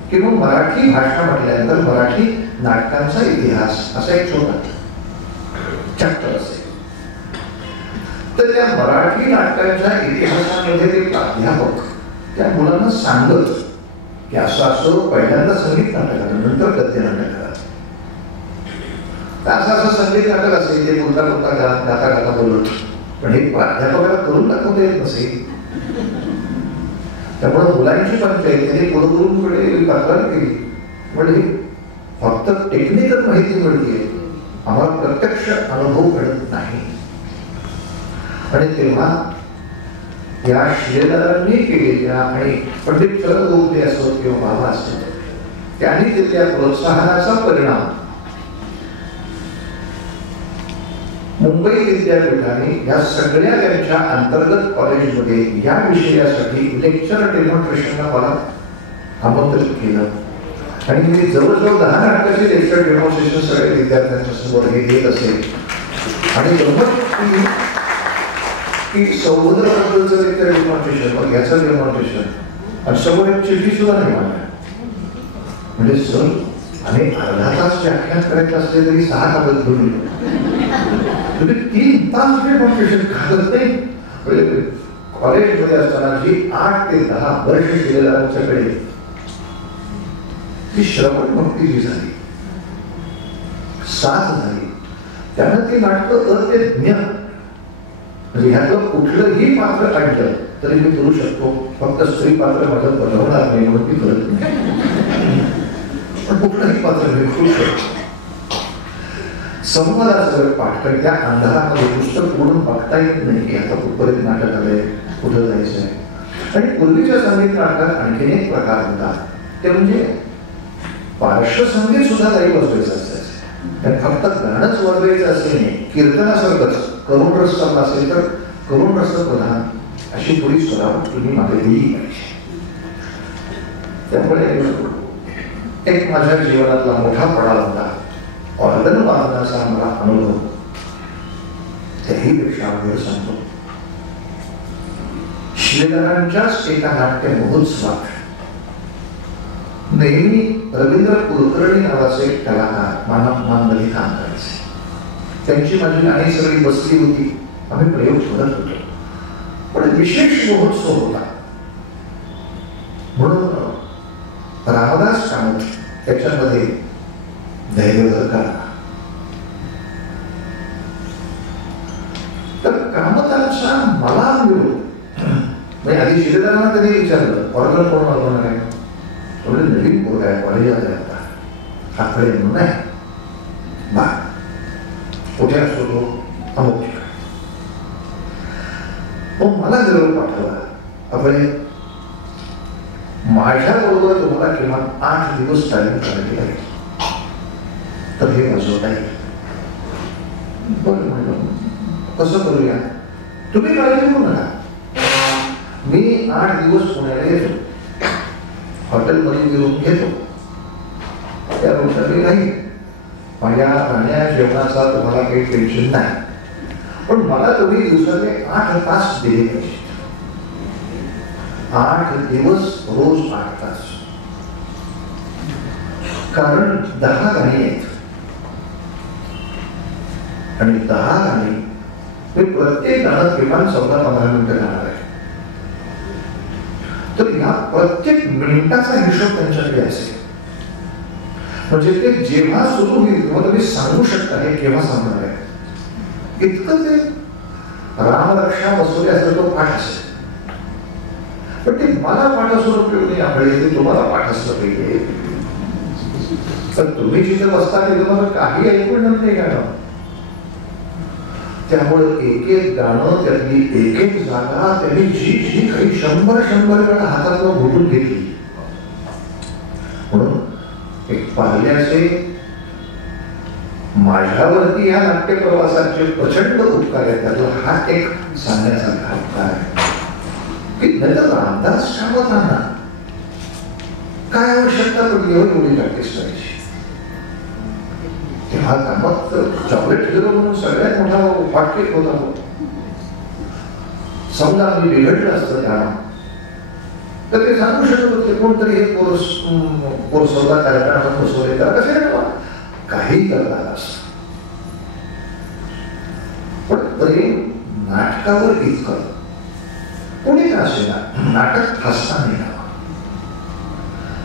की मग मराठी भाषा म्हटल्यानंतर मराठी नाटकांचा इतिहास असा एक छोटा चॅप्टर असेल. तर त्या मराठी नाटकांच्या इतिहासामध्ये ते प्राध्यापक त्या मुलांना सांगत की असं असं पहिल्यांदा संगीत नाटक आलं, नंतर गद्य नाटक आलं. असं असं संगीत नाटक असेल ते बोलता बोलता गाता गाता बोलत. पण हे प्राध्यापकाला करून दाखवता येत नसेल. त्यामुळे मुलांची पंचायत त्यांनी कुलगुरूंकडे तक्रार केली. म्हणजे फक्त टेक्निकल माहिती मिळते, आम्हाला प्रत्यक्ष अनुभव मिळत नाही. आणि तेव्हा या शिलेदारांनी केलेल्या आणि पंडित शरद गोखले असो किंवा बाबा असो त्यांनी दिलेल्या प्रोत्साहनाचा परिणाम मुंबई विद्यापीठाने या सगळ्या त्यांच्या अंतर्गत कॉलेजमध्ये या विषयासाठी लेक्चर डेमॉन्स्ट्रेशनला मला आमंत्रित केलं आणि मी जवळजवळ 10 नाटकाचे लेक्चर डेमॉन्स्ट्रेशन सगळे विद्यार्थ्यांच्या समोर हे देत असेल. आणि गंमत की संबोधनाबद्दलचं लेक्चर डेमॉन्स्ट्रेशन, मग याचं डेमॉन्स्ट्रेशन आणि समोर एक चिठ्ठी सुद्धा नाही मागल्या. म्हणजे सर आणि अर्धा तास व्याख्यान करायचं असले तरी 6 तास घेऊन तुम्ही 3 तास डेमॉन्स्ट्रेशन खात नाही. म्हणजे कॉलेजमध्ये असताना जी 8 ते 10 वर्ष केलेल्या आमच्याकडे ती श्रवण भक्ती जी झाली, साथ झाली, त्यानं ती नाटकं अतज्ञ, म्हणजे ह्यातलं कुठलंही पात्र काढलं तरी मी करू शकतो, फक्त स्त्री पात्र माझं बनवणार नाही म्हणून ती करत नाही, पण कुठलंही पात्र मी करू शकतो. संवादाचं पाठकड त्या अंधारामध्ये पुस्तक पूर्ण बघता येत नाही की आता कुठपर्यंत नाटक आलंय, कुठं जायचंय. आणि पूर्वीच्या संगीत नाटकात आणखीन एक प्रकार होता, ते म्हणजे पार्श्वसंगीत सुद्धा काही वाजवायचं असायचं. फक्त गाणंच वाजवायचं असेल नाही, कीर्तनासारखंच करुण रस चालला असेल तर करुण रस प्रधान अशी थोडी स्वराव तुम्ही मागे दिली पाहिजे. त्यामुळे एक माझ्या जीवनातला मोठा पडाव होता ऑर्गन वादनाचा मला अनुभव. त्याही पेक्षा वेळ सांगतो, श्रीधरांच्याच एका नाट्य महोत्सवात नेहमी रवींद्र कुलकर्णी नावाचे एक कलाकार मानमध्ये काम करायचे. त्यांची माझी गाणी सगळी बसली होती, आम्ही प्रयोग करत होतो. पण विशेष महोत्सव होता म्हणून रामदास कामत त्याच्यामध्ये धैर्यधर करा. तर कामतांचा मला म्हणजे आधी शिलेदारांना त्यांनी विचारलं ऑर्गन कोण वाजवणार आहे. थोडे नवीन पोरग आहे, कॉलेजात आहे आता, आकडे म्हणून आहे बा कुठे असतो तो अमुक ठिकाणी. मला जरूर पाठवला, आपण माझ्या बरोबर तुम्हाला किमान 8 दिवस तालीम करायची लागेल, तर हे वाजवता येईल. बरं म्हणलं, कसं करूया, तुम्ही काळजी करू नका, मी 8 दिवस पुण्याला येतो, हॉटेलमध्ये घेऊन घेतो, त्या रोजसाठी नाही, माझ्या राहण्या जेवणाचा तुम्हाला काही टेन्शन नाही, पण मला तुम्ही दिवसाचे 8 तास दिले पाहिजे. 8 दिवस रोज 8 तास, कारण 10 गाणी आहेत आणि 10 गाणी मी प्रत्येक गाणं किमान 14-15 मिनिटं गाणार आहे. तर ह्या प्रत्येक मिनिटाचा हिशोब त्यांच्याकडे असेल, म्हणजे ते जेव्हा सुरू होईल तेव्हा तुम्ही सांगू शकता हे केव्हा सांगणार आहे. इतकं ते रामरक्षा बसवले असेल तो पाठ असेल, पण ते मला पाठ असून उपयोग नाही, आपले तुम्हाला पाठ असलं पाहिजे. तर तुम्ही जिथे बसता ते तुम्हाला काही ऐकून नाही गाणं. त्यामुळे एक एक गाणं, त्यातली एक एक जागा त्यांनी जी जी काही 100 वेळा हातातून घुटून घेतली. म्हणून एक पाहिल्याचे माझ्यावरती या नाट्य प्रवासाचे प्रचंड उपकार आहे, त्यातला हा एक सांगण्यासारखा उपकार आहे की नंतर रामदास कामतांना काय आवश्यकता पडली एवढी प्रॅक्टिस करायची. तेव्हा कामात चॉकलेट हिरो म्हणून सगळ्यात मोठा वाटकेक होता. समजा मी बिघडलं असतं गाणं तर ते सांगू शकत होते, कोणतरी हे कोर्सवला कार्यक्रम बसवले तर कसे काही करता असं. पण तरी नाटकावर इतकं कोणी का असेना नाटक हसता नाही.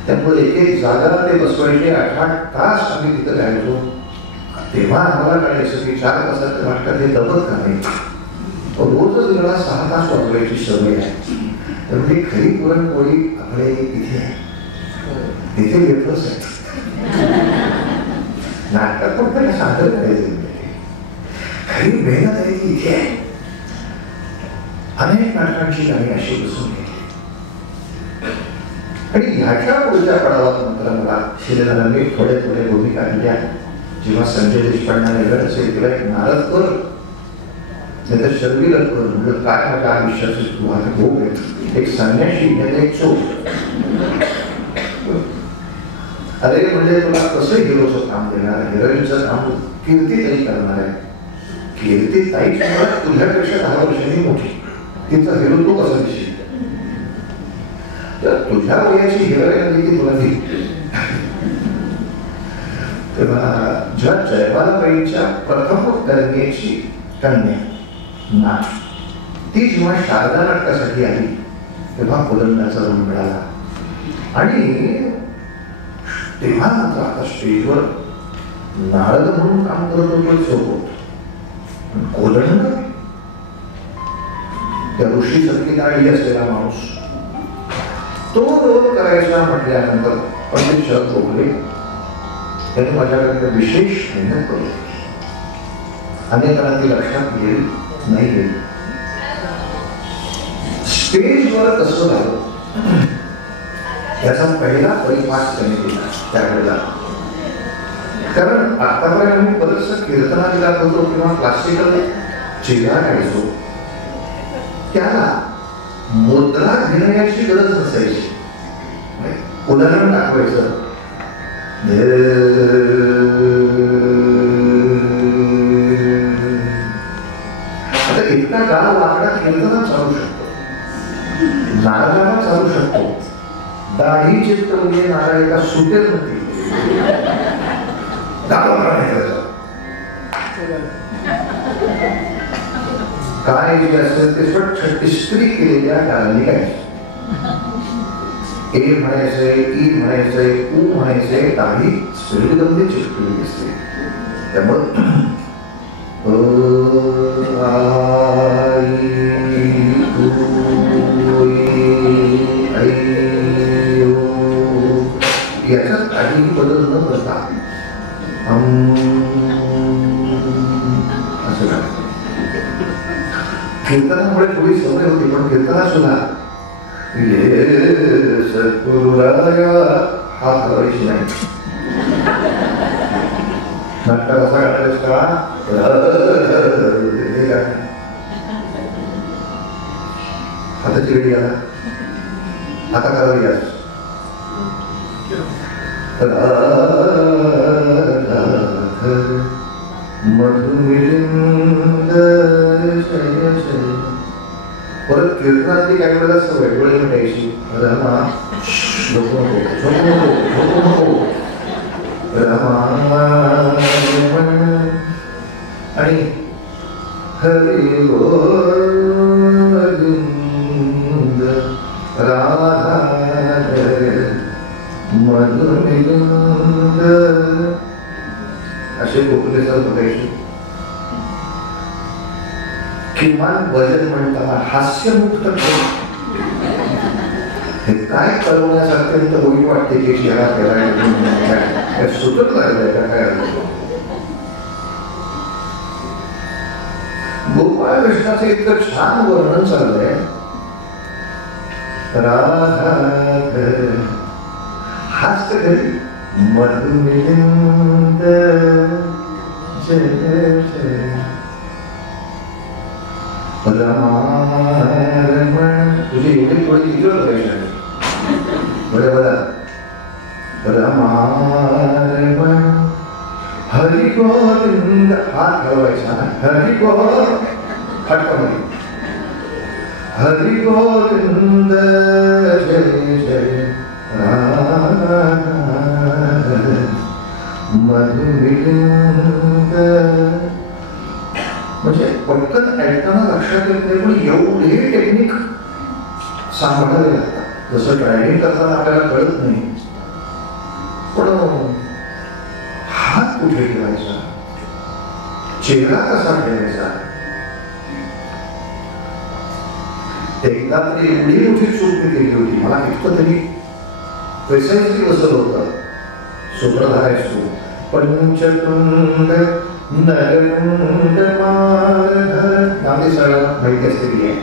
त्यामुळे एक एक जागा ते बसवायचे, 8 तास आम्ही तिथं राहायचो. तेव्हा आम्हाला कळायचं की 4 तासाच्या नाटकात हे दमत का नाही. रोजच वेळा 6 तास वाजवायची सवय आहे. त्यामुळे खरी पुरणपोळी आपले इथे आहे, तिथे वेफर्स आहेत. नाटकात फक्त सादर करायचं, खरी मेहनत आहे ती इथे आहे. अनेक नाटकांची गाणी अशी बसून घेतली आणि ह्याच्या पुढच्या पडावात मात्र मला शिलेदारांनी थोडे भूमिका दिल्या. जेव्हा संजय देशपांडे वेगळं असेल तेव्हा एक नारद कर नाही तर शर्विलर कर, म्हणजे काय माझ्या आयुष्याचं तुम्हाला भोग आहे. एक संन्याशी एक चोर अरे म्हणजे तुला कसं हिरोचं काम देणार, हिरोईनचं काम कीर्ती ताई करणार आहे. कीर्ती ताई तुझ्यापेक्षा 10 वर्षांनी मोठी, तिचा हिरो तू कसं दिसेल? तर तुझ्या वयाची हिरोईन आली की तुला ती. तेव्हा ज्या जयमालाबाईंच्या प्रथम कन्येची कन्या नाथ, ती जेव्हा शारदा नाटकासाठी आली तेव्हा कोलंडाचा रूम मिळाला. आणि तेव्हा मात्र आता स्टेजवर नारद म्हणून काम करत होतो सोबत कोलंड, त्या ऋषीसारखी नाळी असलेला माणूस, तो रोल करायचा म्हटल्यानंतर पंडित शरद गोखले त्यांनी माझ्याकडे विशेष मेहनत करू. अनेकांना ती लक्षात गेली नाही गेली. स्टेजवर कसं झालं याचा पहिला परिपाठ त्यांनी दिला त्यावेळेला. कारण आतापर्यंत मी बरंचसं कीर्तनाला गात होतो किंवा क्लासिकल चिरा गायचो, त्याला मुद्रा घेण्याची गरज नसायची. उदाहरण दाखवायचं, आता इतका गाव वाकडा कीर्तना चालू शकतो, नारळाला चालू शकतो, दाढी चित्र म्हणजे नारळिका सुटेल नव्हती. काय जे असेल ते स्वच्छ इस्त्री केलेल्या गालांनी गायचे. ए म्हणायचंय, ई म्हणायचंय, ऊ म्हणायचंय, दाढी स्फटिकबंदी चिटकवली दिसते. त्यामुळे याच्यात काहीही बदल न करता असं झालं. कीर्तनामुळे थोडी सवय होती, पण कीर्तना सुद्धा हा ठरवायची नाही. नाटक असा काढायच का हाताची वेळी आला आता करावी याच मधुमिलिंद जय जय. परत कीर्तनातली काही वेळेला सवय डोळे मिटायची, रमा नको रमा आणि हरी गोविंद राधा मधुमिलिंद असे गोखले सर बघायचे. किमान भजन म्हणताना हास्यमुक्त हे काय कळवण्यास अत्यंत वाईट वाटते की याला सुटत लागलंय का काय. गोपाळ कृष्णाचं इतकं छान वर्णन चाललंय. राधा हाच तर घरी मधुमिलिंद जय जय रमारमण. तुझी एवढी थोडी इकडं बघायची बरं बरं. रमारमण हरी गोविंद हात हलवायचा ना, हरी गोविंद हटकामध्ये हरी गोविंद जय जय मधुमिलिंद. म्हणजे पटकन ऐकताना लक्षात येत नाही, पण एवढे टेक्निक सांभाळावे लागतात. जसं ड्रायव्हिंग करताना आपल्याला कळत नाही, पण हात कुठे ठेवायचा, चेहरा कसा ठेवायचा. एकदा तरी एवढी मोठी चूक मी केली होती. मला इतकं तरी प्रेसेन्सली बसत होतं. सूत्रधार असतो पंचकुंड नरकुंड माळधर. नांदी सगळ्यांना माहिती असलेली आहे.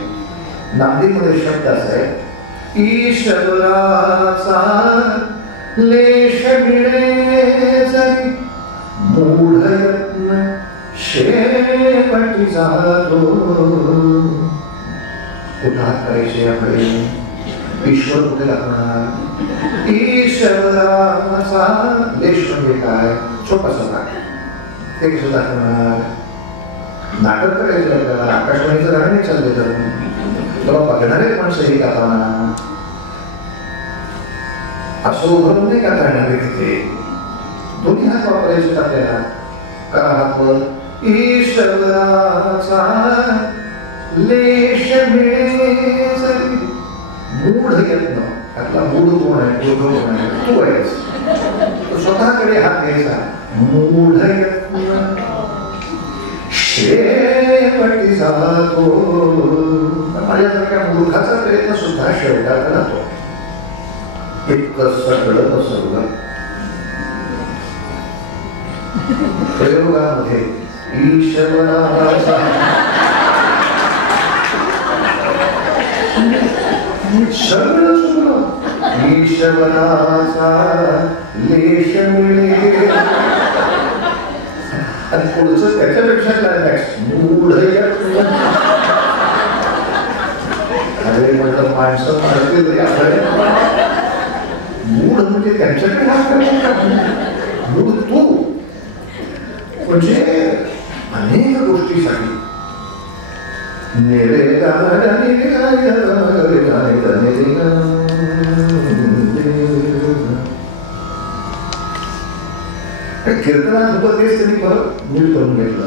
नांदीमध्ये शब्द असा आहे, ईश्वराचा लेश मिळे जरी मूढ यत्न शेवटी जातो. कुठं हात करायचे याकडे ईश्वर कुठे दाखवणार? ईश्वराचा लेश म्हणजे काय? छोटासा भाग ते कसं दाखवणार? नाटक करायचं आपल्याला, आकाशवाणीचं गाणं नाही चालले तर तेव्हा बघणारे माणसं हे गाताना असं उभारून नाही गाता येणार तिथे. दोन्ही हात वापरायचे आपल्याला. का हात वर? ईश्वराचा लेश मिळेल मूढ यत्न. त्यातला मूढ कोण आहे? मूढ कोण आहे? तू आहेस. तो स्वतःकडे हात घ्यायचा. मूढ यत्न शेवटी जातो. माझ्यासारख्या मूर्खाचा प्रयत्न सुद्धा शेवटात राहतो. इतकं सगळं सगळं प्रयोगामध्ये ईश्वराचा सगळं सगळं ईश्वराचा लेश मिळेल. आणि पुढचं त्याच्यापेक्षा क्लायमॅक्स मूढ यत्न. अरे म्हटलं माणसं म्हणतील मूढ म्हणजे त्यांच्याकडे हात करायचा. मूढ तू म्हणजे अनेक गोष्टीसाठी कीर्तनात होतं तेच त्यांनी परत नीट करून घेतलं.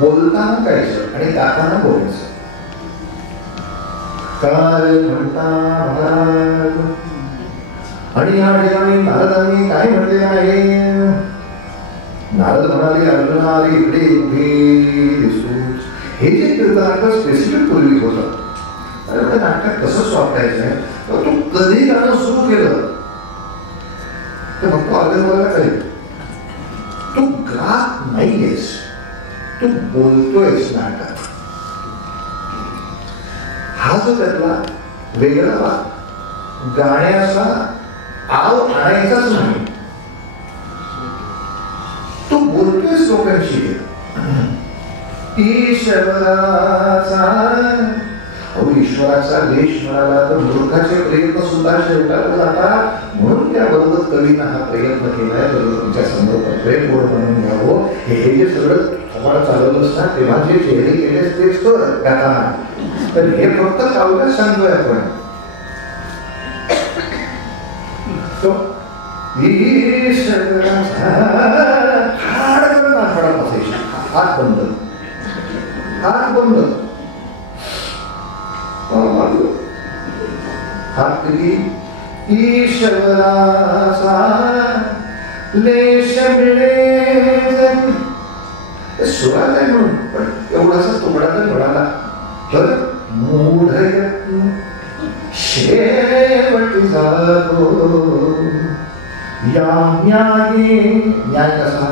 बोलताना कायचं आणि गाताना बोलायचं. काय म्हणता महाराज? आणि या ठिकाणी नारदांनी काय म्हटलेलं आहे? नारद म्हणाले, अर्जुना इकडे उभे दिसूस. हे जे कीर्तनाचं स्पेसिफिक पूर्वी होतं, अरे नाटकात कसं वापरायचं तर तू कधी गाणं सुरू केलं तर फक्त अर्जुनाला कळेल तू गात नाहीयेस, तू बोलतोयस नाटकात. हा जो त्यातला वेगळा गाण्याचा आव आणायचाच नाही, तू बोलतोयस लोकांशी. ईश्वराचा ईश्वराचा लेश मिळाला तर मूर्खाचे प्रयत्न सुद्धा शेवटाला जातात. म्हणून त्याबरोबर कवीनं हा प्रयत्न केलाय तुमच्या समोर प्रेम गोड म्हणून घ्यावं. हे जे सगळं तुम्हाला चालवलं असतात तेव्हा जे चेहरे केले तेच कर गाताना. तर हे फक्त काव्यात सांगतोय आपण. हाड करून नाचपडात बसायची. हात बंद, हात बंद. हात कधी? ईश्वराचा लेश मिळेल. सुरात आहे म्हणून पण एवढासा तुकडा तर मिळाला तर मूढ यत्न शेवटी जातो. या न्याये न्याय कसा?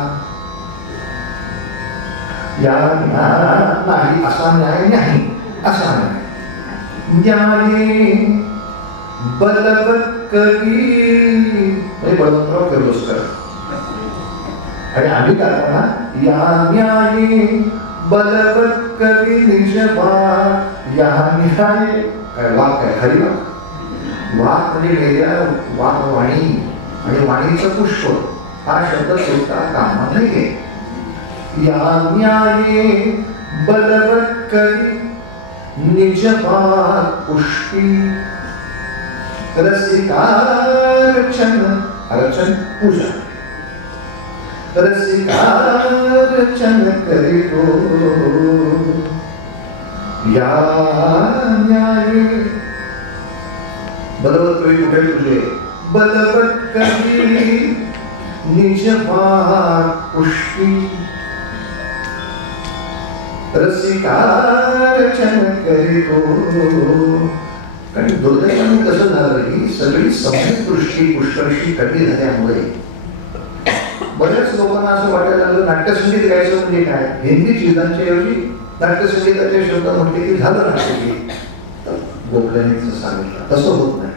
या नाही असा न्याय नाही, असा न्याय. न्याये बलवत कवी म्हणजे बळवंतराव किर्लोस्कर. आणि आम्ही गाताना या न्याये बलवत कवी निजवा. या न्याय काय वाक काय खरी वाक. वाक म्हणजे वेगळ्या वाक वाणी आणि वाणीचं पुष्प हा शब्द सुद्धा कामात नाही. या न्याये बलवत कवी निजवात पुष्टी. रसिकारचन अर्चन पूजा. रसिकारचन करितो या न्याये. बलवत कवी कुठे तुझे? बलवत कवी निजवात पुष्टी. रसिकारचन करितो. कारण दुर्दैवाने कसं झालं की सगळी संस्कृत दृष्टी पुष्कळशी कमी झाल्यामुळे बऱ्याच लोकांना असं वाटायला लागलं नाट्यसंगीत गायचं म्हणजे काय? हिंदी चिजांच्या ऐवजी नाट्यसंगीताचे शब्द म्हटले की झालं नाट्यगीत. तर गोखलेने सांगितलं तसं होत नाही.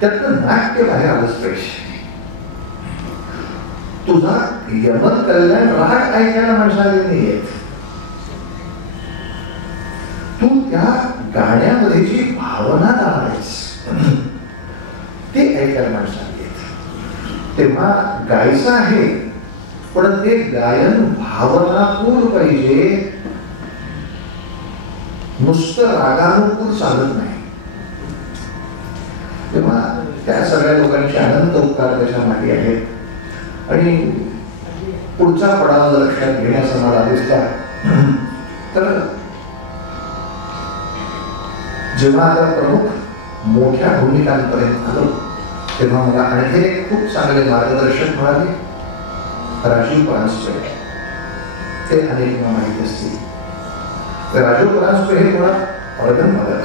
त्यातलं नाट्य बाहेर आलंच पाहिजे. तुझा यमन कल्याण राग ऐकायला माणसाला नाही येत. तू त्या गाण्यामध्ये जी भावना दाबायस आहे त्या माणसाने. तेव्हा गायचं आहे, पण ते गायन भावनापूर पाहिजे, नुसतं रागानुकूल चालत नाही. तेव्हा त्या सगळ्या लोकांचे अनंत उपकार त्याच्या मागे आहेत. आणि पुढचा पडाव जर लक्षात घेण्याचा मला दिसला तर जेव्हा आता प्रमुख मोठ्या भूमिकांपर्यंत आलो तेव्हा मला आणखी एक खूप चांगले मार्गदर्शक मिळाले, राजीव परांजपे. ते अनेक माहिती असतील. राजीव परांजपे हे मुळात ऑर्गन वादक.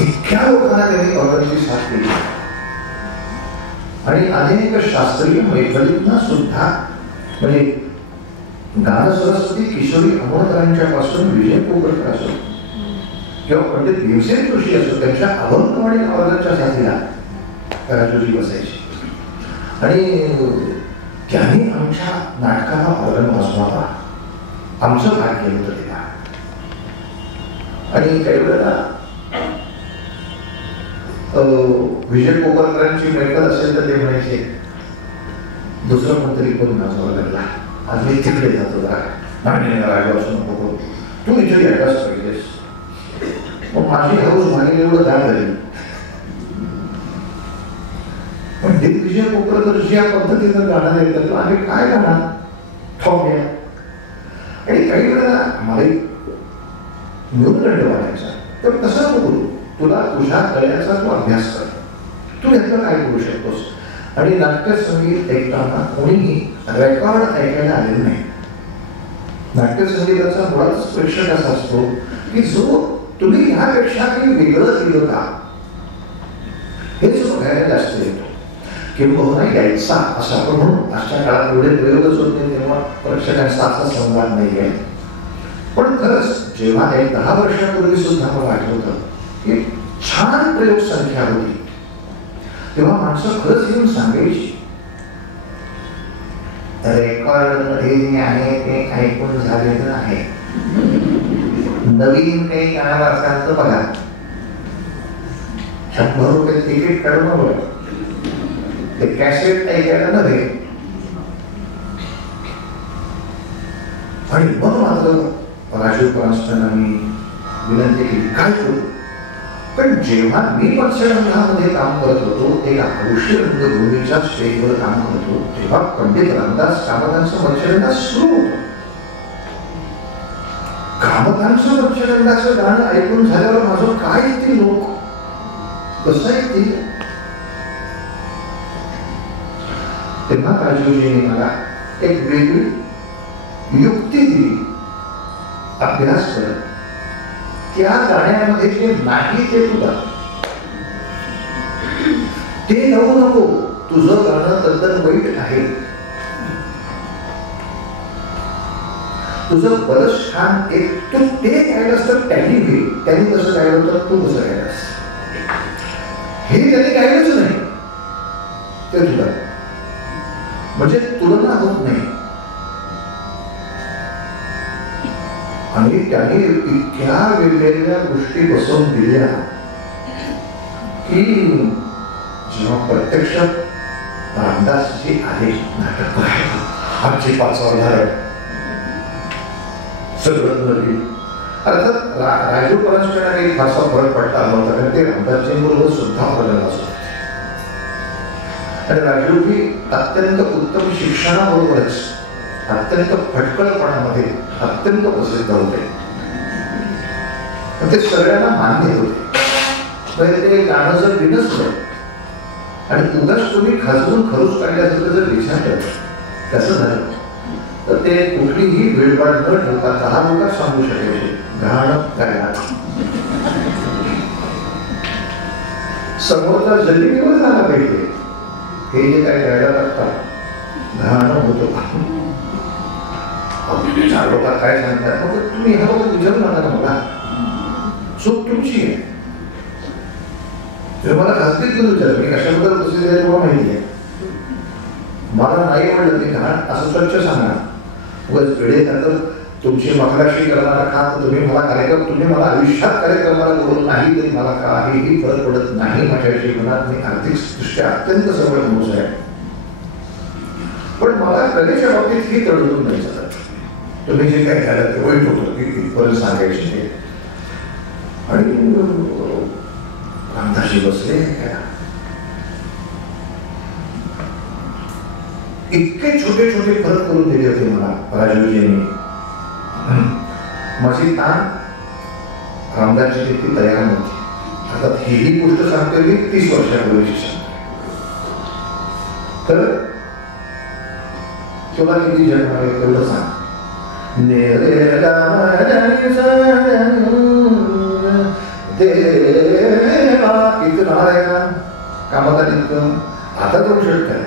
इतक्या लोकांना त्यांनी ऑर्गनची साथ दिली आणि अनेक शास्त्रीय मैफलींना सुद्धा, म्हणजे गान सरस्वती किशोरी अमोणकरांच्या पासून विजय कोकणकर असो किंवा पंडित भीमसेन जोशी असो, त्यांच्या अभंगवाणी ऑर्गनच्या साथीला राजूजी बसायचे. आणि त्यांनी आमच्या नाटकाला ऑर्गन वाजवावा आमचं भाग्य होतं तेव्हा. आणि काही वेळेला विजय कोकणकरांची मैफल असेल तर ते म्हणायचे दुसरं कोणतरी कोण नाचवा लागला, आम्ही तिकडे जातो राग असू नको, तू इथे यायलाच पाहिजेस. मग माझी हौस मागे एवढं दाग झाली. पण विजय कोकणकर या पद्धतीनं गाणं येतात आम्ही काय गाणार थोड्या. आणि काही वेळेला आम्हाला न्यूनगंड वाटायचा, तर तसं नको, तुला तुझ्या कलेचा तू अभ्यास कर, तू यातलं काय करू शकतोस. आणि नाट्यसंगीत ऐकताना कोणीही रेकॉर्ड ऐकायला आलेलं नाही. नाट्यसंगीताचा मुळातच प्रेक्षक असा असतो की जो तुम्ही ह्यापेक्षा काही वेगळं केलं का हेच बघायला जास्त येतो, किंबहुना यायचा असं आपण म्हणून. आजच्या काळात एवढे प्रयोगच होते तेव्हा प्रेक्षकांचा असा संवाद नाही आहे. पण खरंच जेव्हा एक 10 वर्षापूर्वी सुद्धा मला आठवतं की छान प्रयोग संख्या होती, तेव्हा माणसं खरंच येऊन सांगायची रेकॉर्ड मध्ये आहे ते ऐकून झालेलं आहे, नवीन काही गाणं असाल तर बघा, 100 रुपये तिकीट काढून बघा, ते कॅसेट ऐकायला नव्हे. आणि मग मात्र राजीव परांजपेंनी विनंती केली काय करू. पण जेव्हा मी मत्स्यरंगामध्ये काम करत होतो, एका हौशी रंगभूमीच्या स्टेजवर काम करतो, तेव्हा पंडित रामदास कामतांचं मत्स्यरंगा सुरू होतं. कामतांचं मत्स्यरंगाचं गाणं ऐकून झाल्यावर माझं काय येतील लोक, कसं येतील. तेव्हा राजीवजींनी मला एक वेगळी युक्ती दिली, अभ्यास करत त्या गाण्यामध्ये जे नाही ते तुला ते लावू नको, तुझं गाणं तद्दन वाईट आहे, तुझं बरंच छान एक तू ते गायलास तर त्यांनी होईल, त्यांनी कसं गायलं तर तू कसं गायलास, हे त्यांनी गायलंच नाही ते तुला, म्हणजे तुलना होत नाही. आणि त्याने इतक्या वेगवेगळ्या गोष्टी बसवून दिल्या की जेव्हा प्रत्यक्ष रामदासजी आले नाटक करायला, आमची 5 उदाहरण सगळं अर्थात राजीव परांजपेंना काही फारसा फरक पडता नव्हता, कारण ते रामदासजींबरोबर सुद्धा बोलायला असत. आणि राजीवजी अत्यंत उत्तम शिक्षणाबरोबरच अत्यंत फटकळपणामध्ये अत्यंत प्रसिद्ध होते. ते सगळ्यांना मान्य होते. ते गाणं जर बिनसलं आणि उगाच तुम्ही खाजवून खरूच काढल्यासारखं जर विचारलं कसं झालं तर ते कुठलीही भिडभाड न ठेवता 10 लोकांना सांगू शकायचे गाणं गायला. समोरचा जल्लीवर झाला पाहिजे, हे जे काही गायला लागतात गाणं होतं. 4 लोक काय सांगतात मग तुम्ही ह्या बाबत विचारू नका ना, मला चूक तुमची आहे. मला खासगीत घेऊन विचार मी कशाबद्दल प्रसिद्ध आहे तुम्हाला माहिती आहे, मला नाही म्हणलं मी घाण असं स्वच्छ सांगा. उगाच वेळे तर तुमची मखराशी करणारा का तुम्ही मला कार्यक्रम, तुम्ही मला आयुष्यात कार्यक्रमाला बोलून नाही तरी मला काहीही फरक पडत नाही. माझ्या जीवनात मी आर्थिकदृष्ट्या अत्यंत सबळ माणूस आहे, पण मला कलेच्या बाबतीत ही तडजोड नाही चालत. तुम्ही जे काही केलं ते वाईट होतं की परत सांगायचे. आणि रामदासजी बसले, इतके छोटे छोटे फरक करून दिले होते मला राजूजींनी. माझी ताण रामदासजी तितकी तयार नव्हती. आता ही गोष्ट सांगते मी 30 वर्षापूर्वीची सांगते. तर तुला किती जन्म आहे तेवढं सांग. इतकं नाळ आहे का कामाला इतकं आता करू शकताय.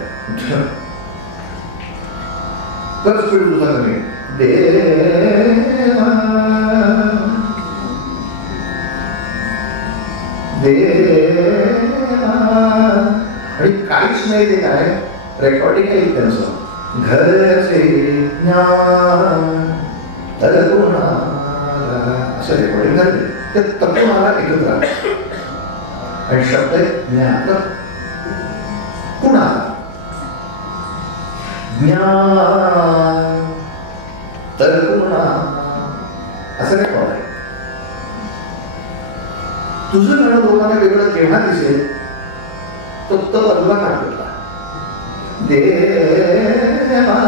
तर स्पीड तुझा कमी. देवा देवा आणि काहीच नाही. ते काय रेकॉर्डिंग आहे त्यांचं. घरचे ज्ञान असं रेकॉर्डिंग झाले. ते तत्वमाला एकत्र आले आणि शब्द ज्ञान कुणाला ज्ञान तर कुणा असं रेकॉर्ड आहे. तुझं गाणं लोकांना वेगळं केव्हा दिसेल तो बाजूला काढला. देवा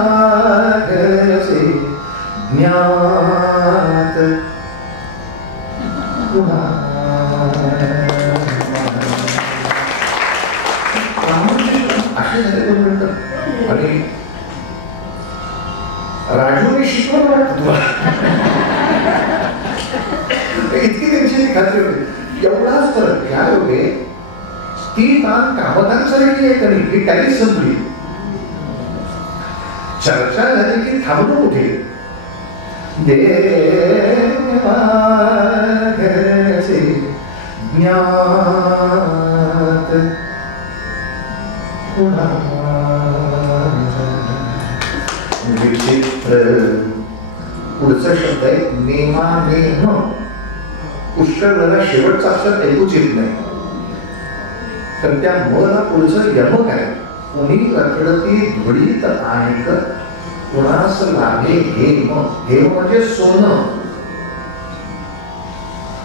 घरचे ज्ञात कुणा. असे झाले 2 मिनिटं. आणि राजूने शिकवलं वाटतं तुला. इतकी त्यांची खात्री होती. एवढाच फरक ह्या योगे ती ताण कामतांसाठी आहे तरी ही टॅली संपली. चर्चा झाली की थांबलो कुठे. देवा घरचे ज्ञात कुणा. विचित्र पुढचा शब्द आहे नेमा नेम. पुष्कळ शेवटचा अक्षर ऐकूच येत नाही, तर त्या मला पुढचं यमक आहे. कोणी रखडती धुळीत आणिक कुणास लागे हेम. हेम म्हणजे सोनं.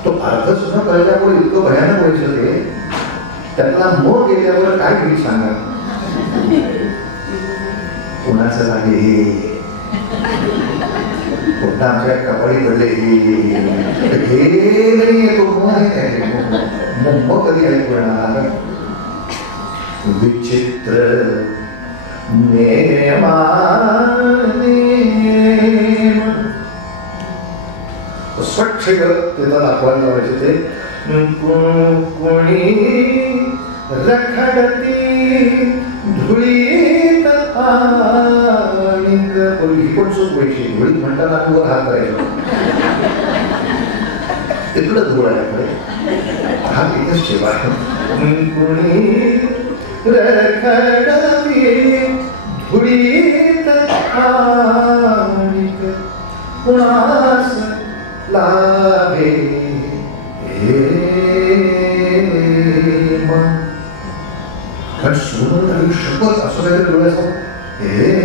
तो अर्थ सुद्धा कळल्यामुळे इतकं भयानक व्हायचं ते. त्यातला म गेल्यावर काय होईल सांगा. कुणाचं लागे हे कुठं आमच्या कपाळी पडले हे नाही येतो. मग कधी ऐकणार. विचित्र नेमा नेम. स्वच्छ त्याला दाखवायला लावायचे ते. कोणी रखडती धुळीत आणिक. ही पण चूक व्हायची. धुळीत म्हणताना वर हात करायचा. इकडं धुळ आहे हात इथेच ठेवा. कोणी रखडती धुळीत आणिक कुणास लाभे हेम. पण सोडून आयुष्यभर असं काहीतरी डोळ्याचं हेम.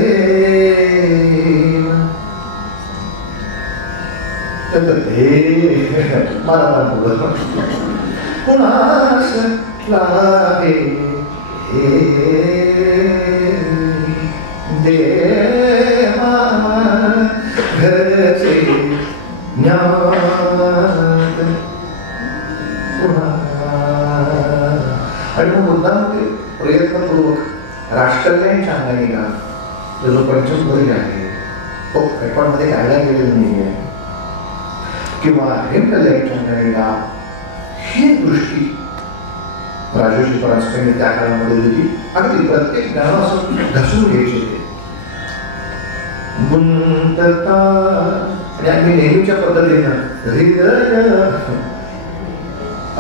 मला पण बोलत कुणास लाभे देवा घरचे ज्ञात कुणा. आणि मग मुद्दाम ते प्रयत्नपूर्वक राष्ट्रकल्याणच्या अंगाने का तो जो पंचमध्वनी आहे तो रेकॉर्डमध्ये गायला गेलेला नाही आहे किंवा हेमकल्याणच्या अंगाने का ही दृष्टी राजोशी परांजपेने त्या काळामध्ये दिली. अगदी प्रत्येक गाणं असं घसून घ्यायचे होते. गुंतता आणि आम्ही नेहमीच्या पद्धतीनं हृदय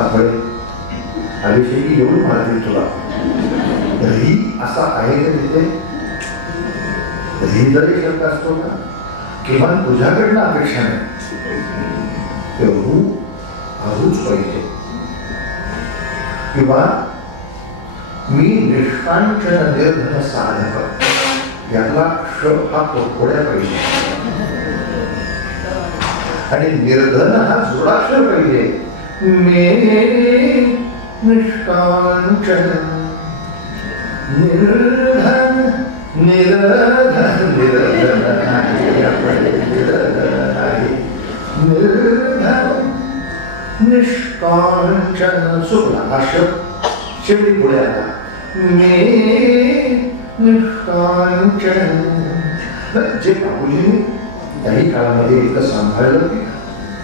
आपण अभिषेकी येऊन मारतील तुला. ही असा आहे का तिथे हृदय शब्द असतो का. किमान तुझ्याकडनं अपेक्षा नाही, ते हळूच पाहिजे. किंवा मी निष्कांचन निर्धन साधक, यातला श हा थोड्या पाहिजे आणि निर्धन हा जोडाक्षर पाहिजे. मे निष्कांचन निर्धन निर्धन निर्धन निर्धन निष्कांचन सुखला हा शेवटी पुढे आला. मे निष्कांचन. जे बाबूजींनी त्याही काळामध्ये इतकं सांभाळलं की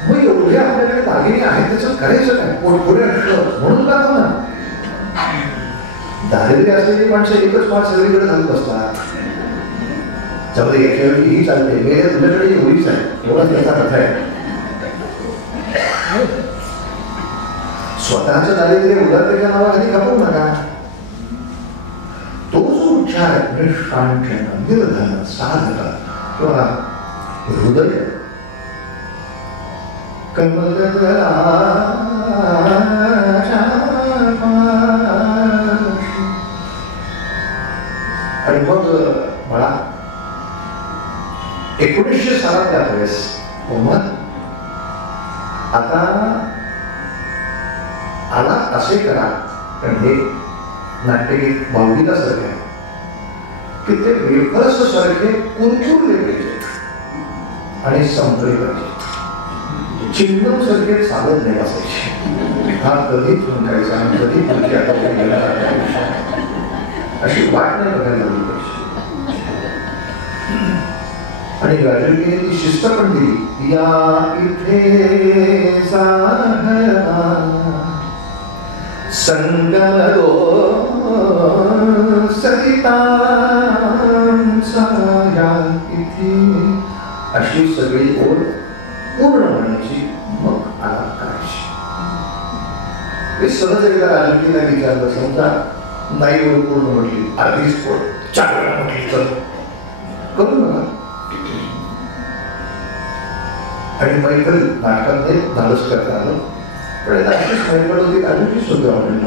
मग एवढे आपल्याकडे दागिने आहेत त्याचं करायचं काय, पोटपुरे असलं म्हणून का ना. दारिद्र्य असलेली माणसं एकच पाच सगळीकडे घालत असतात. त्यामध्ये याच्याऐवजी ही चालते, मेरे तुझ्याकडे एवढीच आहे, एवढा त्याचा कथा आहे. स्वतःचं दारिद्र्य उदारतेच्या नावाखाली खपवू नका. तो जो उच्चार निष्कांचन निर्धन साधक किंवा हृदय आणि मग मला 1900 सालातल्या वेळेस मग आता आला असे करा, पण हे नाट्यगीत भावगीतासारखे आहे की ते वेफर्स सारखे कुरकुरले पाहिजेत आणि संपले पाहिजेत. चिन्ह सारखे चालत नाही असायचे. हा कधी फुंकायचा आणि कधी फुंकी आता अशी वाट नाही बघायला लागली पाहिजे. आणि राजकीय ती शिस्त पण दिली. या इथे संगम सरितांचा या इथे अशी सगळी ओढ पूर्ण होण्याची मग आला करायची. हे सहज एकदा राजकीयला विचारलं, समजा नाही ओढ पूर्ण म्हटली, अर्धीच ओढ 4 वेळा म्हटली तर करून बघा. आणि मैत्री नाटकात धाडस करता आलं, पण अशीच मैत्री होती. राजूची सुद्धा म्हणून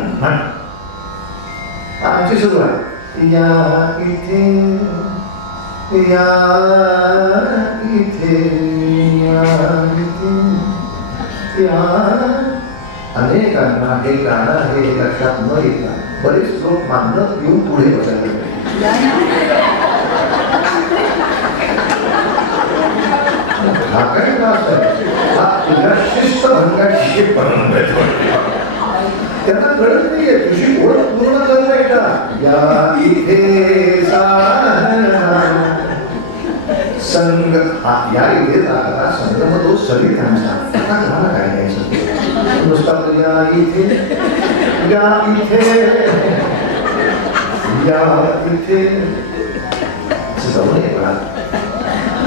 आमची सुरुवात या इथे या इथे या. अनेकांना हे गाणं हे लक्षात न येता बरेच लोक मानत येऊन पुढे बसायला हा काय त्रास आहे. हा तुझ्या शिस्त भंगाची त्यांना कळत नाहीये तुझी ओळख पूर्ण करत नाही का. या इथे संग या इथे जागा संगम तो सगळ्यांचा गाणं काय द्यायचं नुसता या इथे या इथे या इथे जाऊ नये बघा.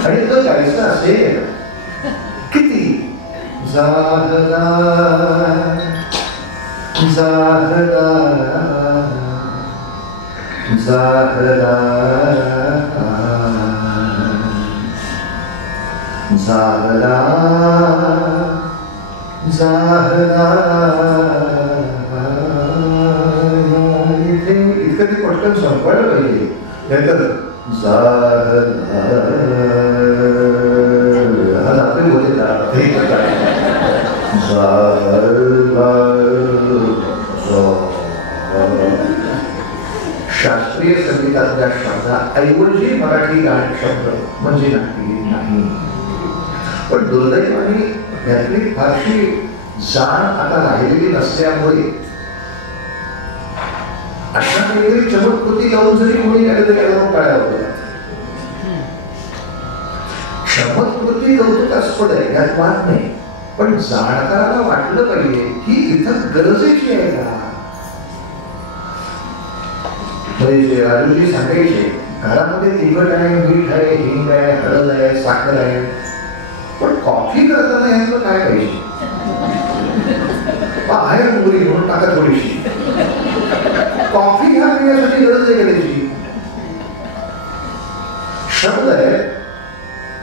आणि जर गायचं असेल किती जागला जागला जागला जागला जागला इथे इतकं ते पटकन संपवायला पाहिजे. नाहीतर जागला हा जातोय बोलते शास्त्रीय संगीतातल्या शब्दाऐवजी मराठी गाणी शब्द म्हणजे नाही. पण दुर्दैवाने यातली फारशी जाण आता राहिलेली नसल्यामुळे अशा काहीतरी चमत्कृती लावून जरी कोणी गेलं तरी टाळ्या होत्या. चमत्कृती कौतुकास्पद आहे, यात वाद नाही, पण जाणकाराला वाटलं पाहिजे की इथं गरजेची आहे का. म्हणजे राजूजी सांगायचे घरामध्ये तिखट आहे, मीठ आहे, हिंग आहे, हळद आहे, साखर आहे, पण कॉफी करताना यातलं काय पाहिजे. आहे मुली म्हणून टाका थोडीशी. कॉफी घ्या पिण्यासाठी गरज आहे का त्याची. शब्द आहे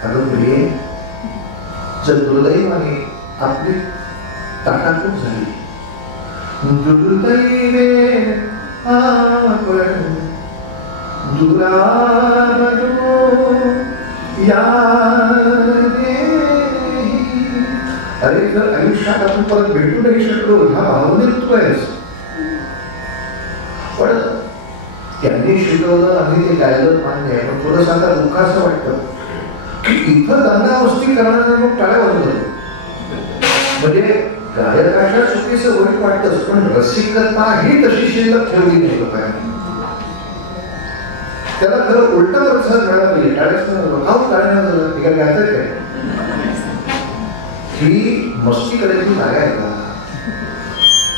अगं प्रिय आपली ताटातूट झाली. दुर्दैवे आपण दुरावलो या अरे जर आयुष्यात आपण परत भेटू नाही शकलो ह्या भावनेत तू आहेस. पण त्यांनी शिकवलं आम्ही ते गायलं मान्य आहे. पण थोडंसं आता दुःख असं वाटतं की इथं दंगा मस्ती करणारे लोक टाळ्या वाजवतात. म्हणजे गायकाच्या चुकीचं वाईट वाटतंच पण रसिकता ही तशी शिल्लक ठेवली नाही लोकांनी. त्याला खरं उलटा प्रतिसाद मिळाला पाहिजे. टाळ्याच टाळ्या गायचं काय ही मस्ती करायची जागा आहे का?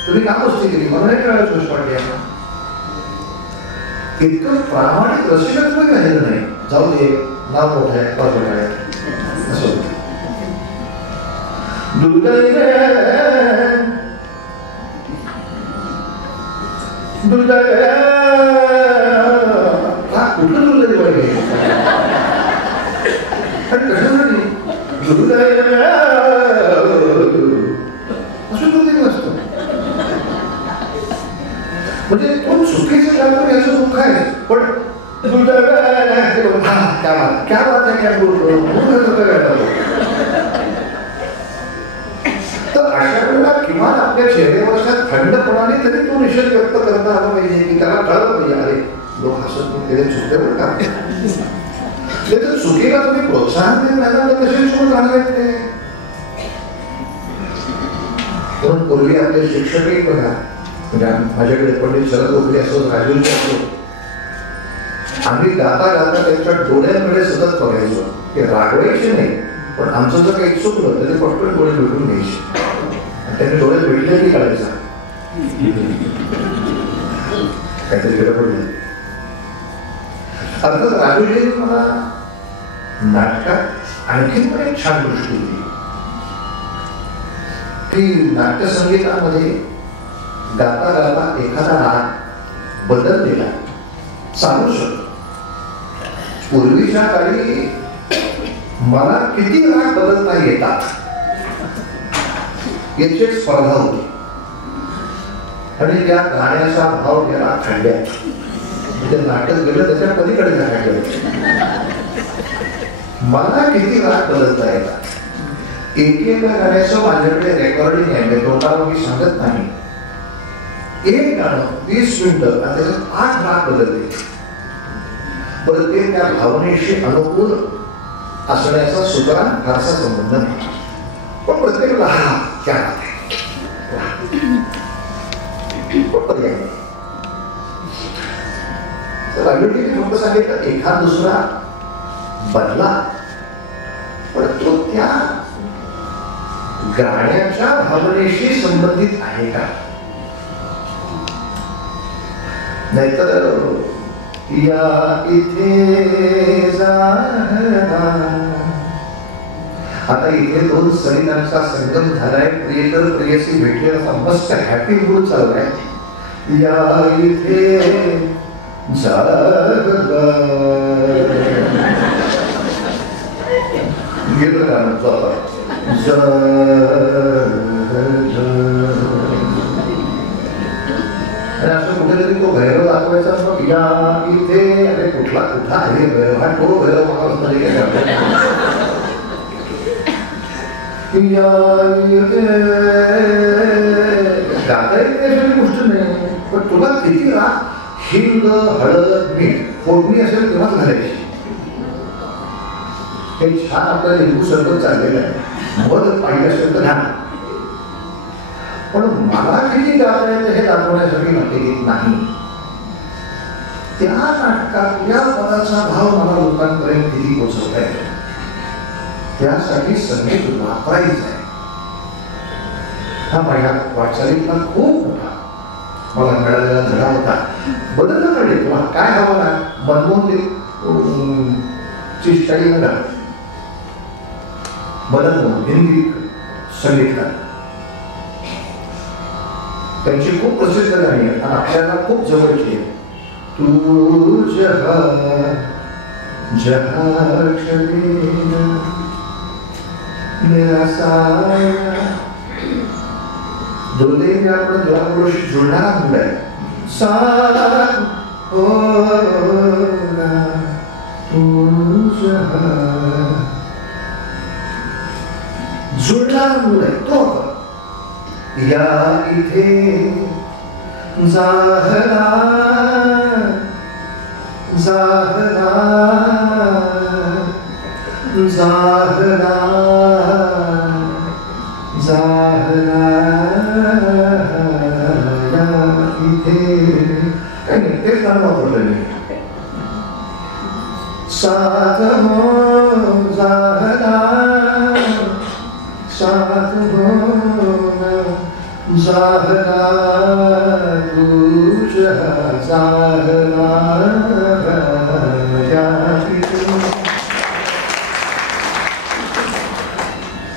तुम्ही का मस्ती केली मला नाही कळायला गोष्ट वाटली. इतकं प्रामाणिक रसिकत्व राहिलं नाही. जाऊ दे नाव मोठं आहे बरोबर आहे असं दुर्दैवे दुर्दैवे कुठलं दुर्दैव आहे आणि कशासाठी दुर्दैव असं दुर्दैव असतं. म्हणजे तो चुकीचं लागतो याचं दुःख आहे. पण क्या बात है क्या तर अशा वेळेला किमान आपल्या चेहऱ्यावरच्या थंडपणाने तरी तो निषेध व्यक्त करता आला पाहिजे की त्याला कळलं पाहिजे अरे लोक हसत केले चुकते बरं का. तर चुकीला तुम्ही प्रोत्साहन देत नाही तर कसे चुकून जाणार आहेत ते. म्हणून पूर्वी आपले शिक्षकही बघा म्हणजे माझ्याकडे पंडित शरद गोखले असो राजूजी असो आम्ही गाता गाता त्यांच्या डोळ्यांकडे सतत बघायचो. ते रागवायचे नाही पण आमचं जर काही चुकलं तर ते पटकन डोळे भेटून घ्यायचे. त्यांनी डोळे भेटले की काढायचा काहीतरी गडबड झाली. अर्थात राजूजी मला नाटकात आणखीन पण एक छान दृष्टी दिली की नाट्यसंगीतामध्ये गाता गाता एखादा राग बदललेला चालू शकतो. पूर्वीच्या काळी मला किती राग बदलता येतात याची एक स्पर्धा होती आणि त्या गाण्याचा भाव त्याला खंड्यात म्हणजे नाटक गेलं त्याच्या पलीकडे खंड्यात मला किती राग बदलता येतात. एकेका गाण्याचं माझ्याकडे रेकॉर्डिंग आहे. तोंडाला मी सांगत नाही. एक गाणं 20 मिनिटं आणि त्याच्यात 8 राग बदलले. परत ते त्या भावनेशी अनुकूल असण्याचा सुद्धा फारसा संबंध नाही. पण प्रत्येकाला हा क्या फक्त सांगितलं एखाद दुसरा बदला पण तो त्या गाण्याच्या भावनेशी संबंधित आहे का. नाहीतर या इथे आता इथे 2 सरितांचा संगम झालाय. प्रियकर प्रियसी भेटले असा मस्त हॅपी मूड चाललाय. या इथे गेलं गाणं आणि असं कुठेतरी तो भैरव दाखवायचा. मग या इथे अरे कुठला कुठला आहे भैरव हा तो भैरव गाता येते गोष्ट नाही. पण तुला किती राग हिंग हळद मीठ फोडणी असेल तेव्हाच घालायची. हे छान आपल्याला लिंबू सरबत चाललेलं आहे. मध पाहिजे असेल तर घाल. पण मला किती गाता येतं हे दाखवण्यासाठी नाट्यगीत नाही. त्या नाटकात या पदाचा भाव मला लोकांपर्यंत किती पोचवता येतो त्यासाठी संगीत वापरायचं आहे. हा माझ्या वाटचालीतला खूप मोठा मला मिळालेला धडा होता. बदलला पाहिजे तुला काय हवं ना मनमोहन ची स्टाईल ना मनमोहन हिंदी संगीतकार त्यांची खूप प्रसिद्ध गाणी आहेत आणि आपल्याला खूप जवळची आहे. तू जहा मेरा साया दुर्दैवी आपण देवाबरोबर जुळणारा मूड आहे. सा हो जुळणारा मूड आहे तो. या इथे जाहरा जाहरा जाहरा जाहरा काही नाही तेच गाणं वापरलं मी. साथ हो जाहरा साथ हो जाहरा तुझ जाहरा.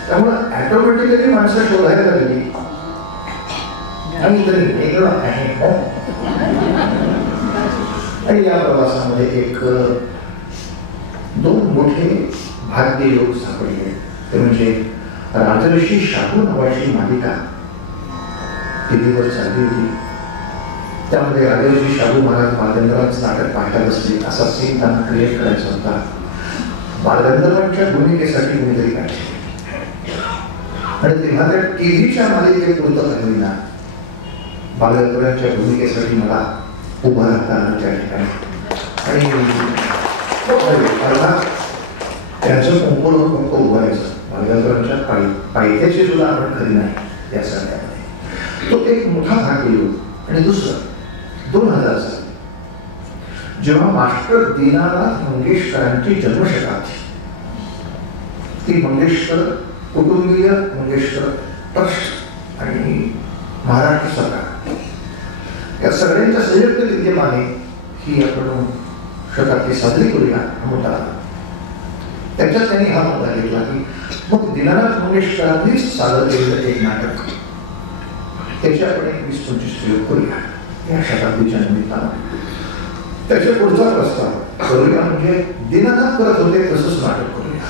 त्यामुळे ऑटोमॅटिकली माणसं शोधायला लागली आणि तरी वेगळं आहे. आणि या प्रवासामध्ये एक दोन मोठे भाग्ययोग सापडले. ते म्हणजे राजर्षी शाहू नावाची मालिका टीव्हीवर चालली होती. त्यामध्ये राजर्षी शाहू महाराज बालगंधर्वांचं नाटक पाहायला बसले. असा सीन त्यांना क्रिएट करायचा होता. बालगंधर्वांच्या भूमिकेसाठी कोणीतरी काढले आणि तेव्हा त्या टीव्हीच्या मालिकेपुरतं घालविना बालगंधर्वांच्या भूमिकेसाठी मला उभं राहता आलं त्या ठिकाणी. आणि त्यांचं कंपोळून फक्त उभं राहायचं. बालगंधर्वांच्या पायथ्याची सुद्धा आपण कधी नाही या सगळ्यामध्ये. तो एक मोठा भाग गेलो. आणि दुसरं 2000 साली जेव्हा मास्टर दीनानाथ मंगेशकरांची जन्मशताब्दी, ती मंगेशकर कुटुंबीय मंगेशकर ट्रस्ट आणि महाराष्ट्र सरकार या सगळ्यांच्या संयुक्त विद्यमाने ही आपण शताब्दी साजरी करूया मुद्दा. त्याच्यात त्यांनी हा मुद्दा घेतला की मग दीनानाथ मंगेशकरांनीच सादर केलेलं एक नाटक त्याचे आपण 20-25 प्रयोग करूया या शताब्दीच्या निमित्तानं. त्याच्या पुढचा प्रस्ताव करूया म्हणजे दीनानाथ करत होते तसंच नाटक करूया.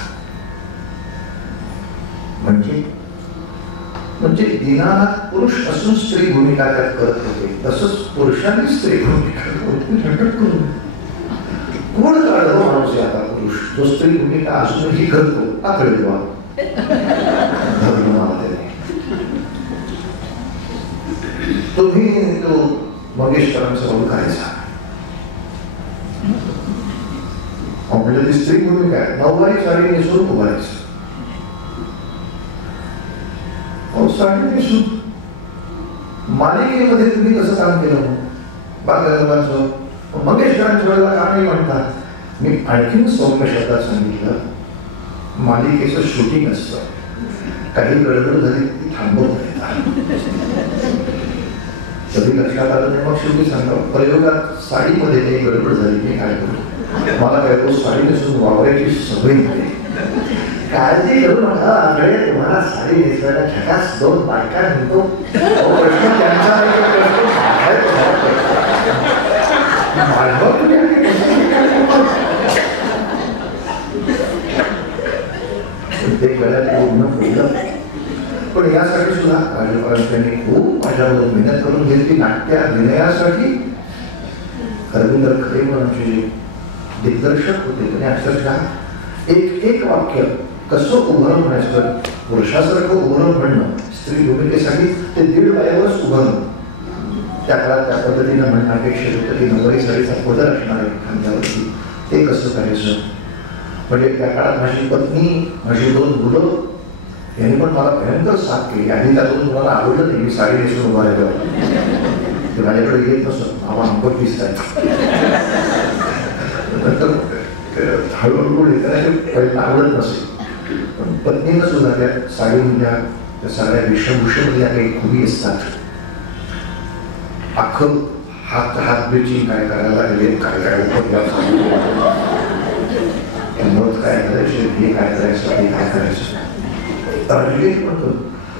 म्हणजे दीनानाथ पुरुष असून स्त्री भूमिका त्यात करत होते तसंच पुरुषांनी स्त्री भूमिका करू. कोण काढतो माणूस आहे आता पुरुष जो स्त्री भूमिका असूनही करतो आकडे देवा तुम्ही तो मंगेशकरांचा रोल करायचा. म्हणजे ती स्त्री भूमिका आहे. नऊवारी साडी नेसून उभारायचं. साडी नेसून मालिकेमध्ये तुम्ही कसं काम केलं बालगंधर्वांचं मंगेशकरांच्या वेळेला का नाही म्हणतात. मी आणखीन सौम्य शब्दात सांगितलं मालिकेचं शूटिंग असतं. काही गडबड झाली ती थांबवत कधी लक्षात आलं नाही. मग शेवटी सांगा प्रयोगात साडीमध्ये काही गडबड झाली मी काय करू. मला काय रोज साडी नेसून वापरायची सवय नाही. काळजी करू नका आकडे तुम्हाला साडी नेसवायला झकास 2 बायका म्हणतो. प्रश्न त्यांचा ते गळ्यात पूर्ण फुललं. पण यासाठी सुद्धा राज्यपालांनी खूप माझ्यावर मेहनत करून घेतली. नाट्य अभिनयासाठी रवींद्र खरे म्हणून दिग्दर्शक होते. आणि अक्षरशः एक वाक्य कसं उभं म्हणायचं पुरुषासारखं उभं म्हणणं स्त्री भूमिकेसाठी ते 1.5 पायावरच उभं. त्या काळात त्या पद्धतीनं म्हणणं अपेक्षित होतं की नवरी साडीचा पदर असणार आहे खांद्यावरती. ते कसं करायचं. म्हणजे त्या काळात माझी पत्नी माझी 2 मुलं यांनी पण मला भयंकर साथ केली. आधी त्या 2 मुलांना आवडलं नाही मी साडी नेसून उभा राहिलो. ते माझ्याकडे येत नसत. आम्हा अंबट दिसत नंतर हळूहळू पहिला आवडत नसेल. पण पत्नीनं सुद्धा त्या साडीमधल्या त्या सगळ्या वेशभूषेमधल्या काही खुबी असतात. अख्खं हात बेची काय करायला लागले काय काय मत काय करायचं हे काय करायचं हे काय करायचं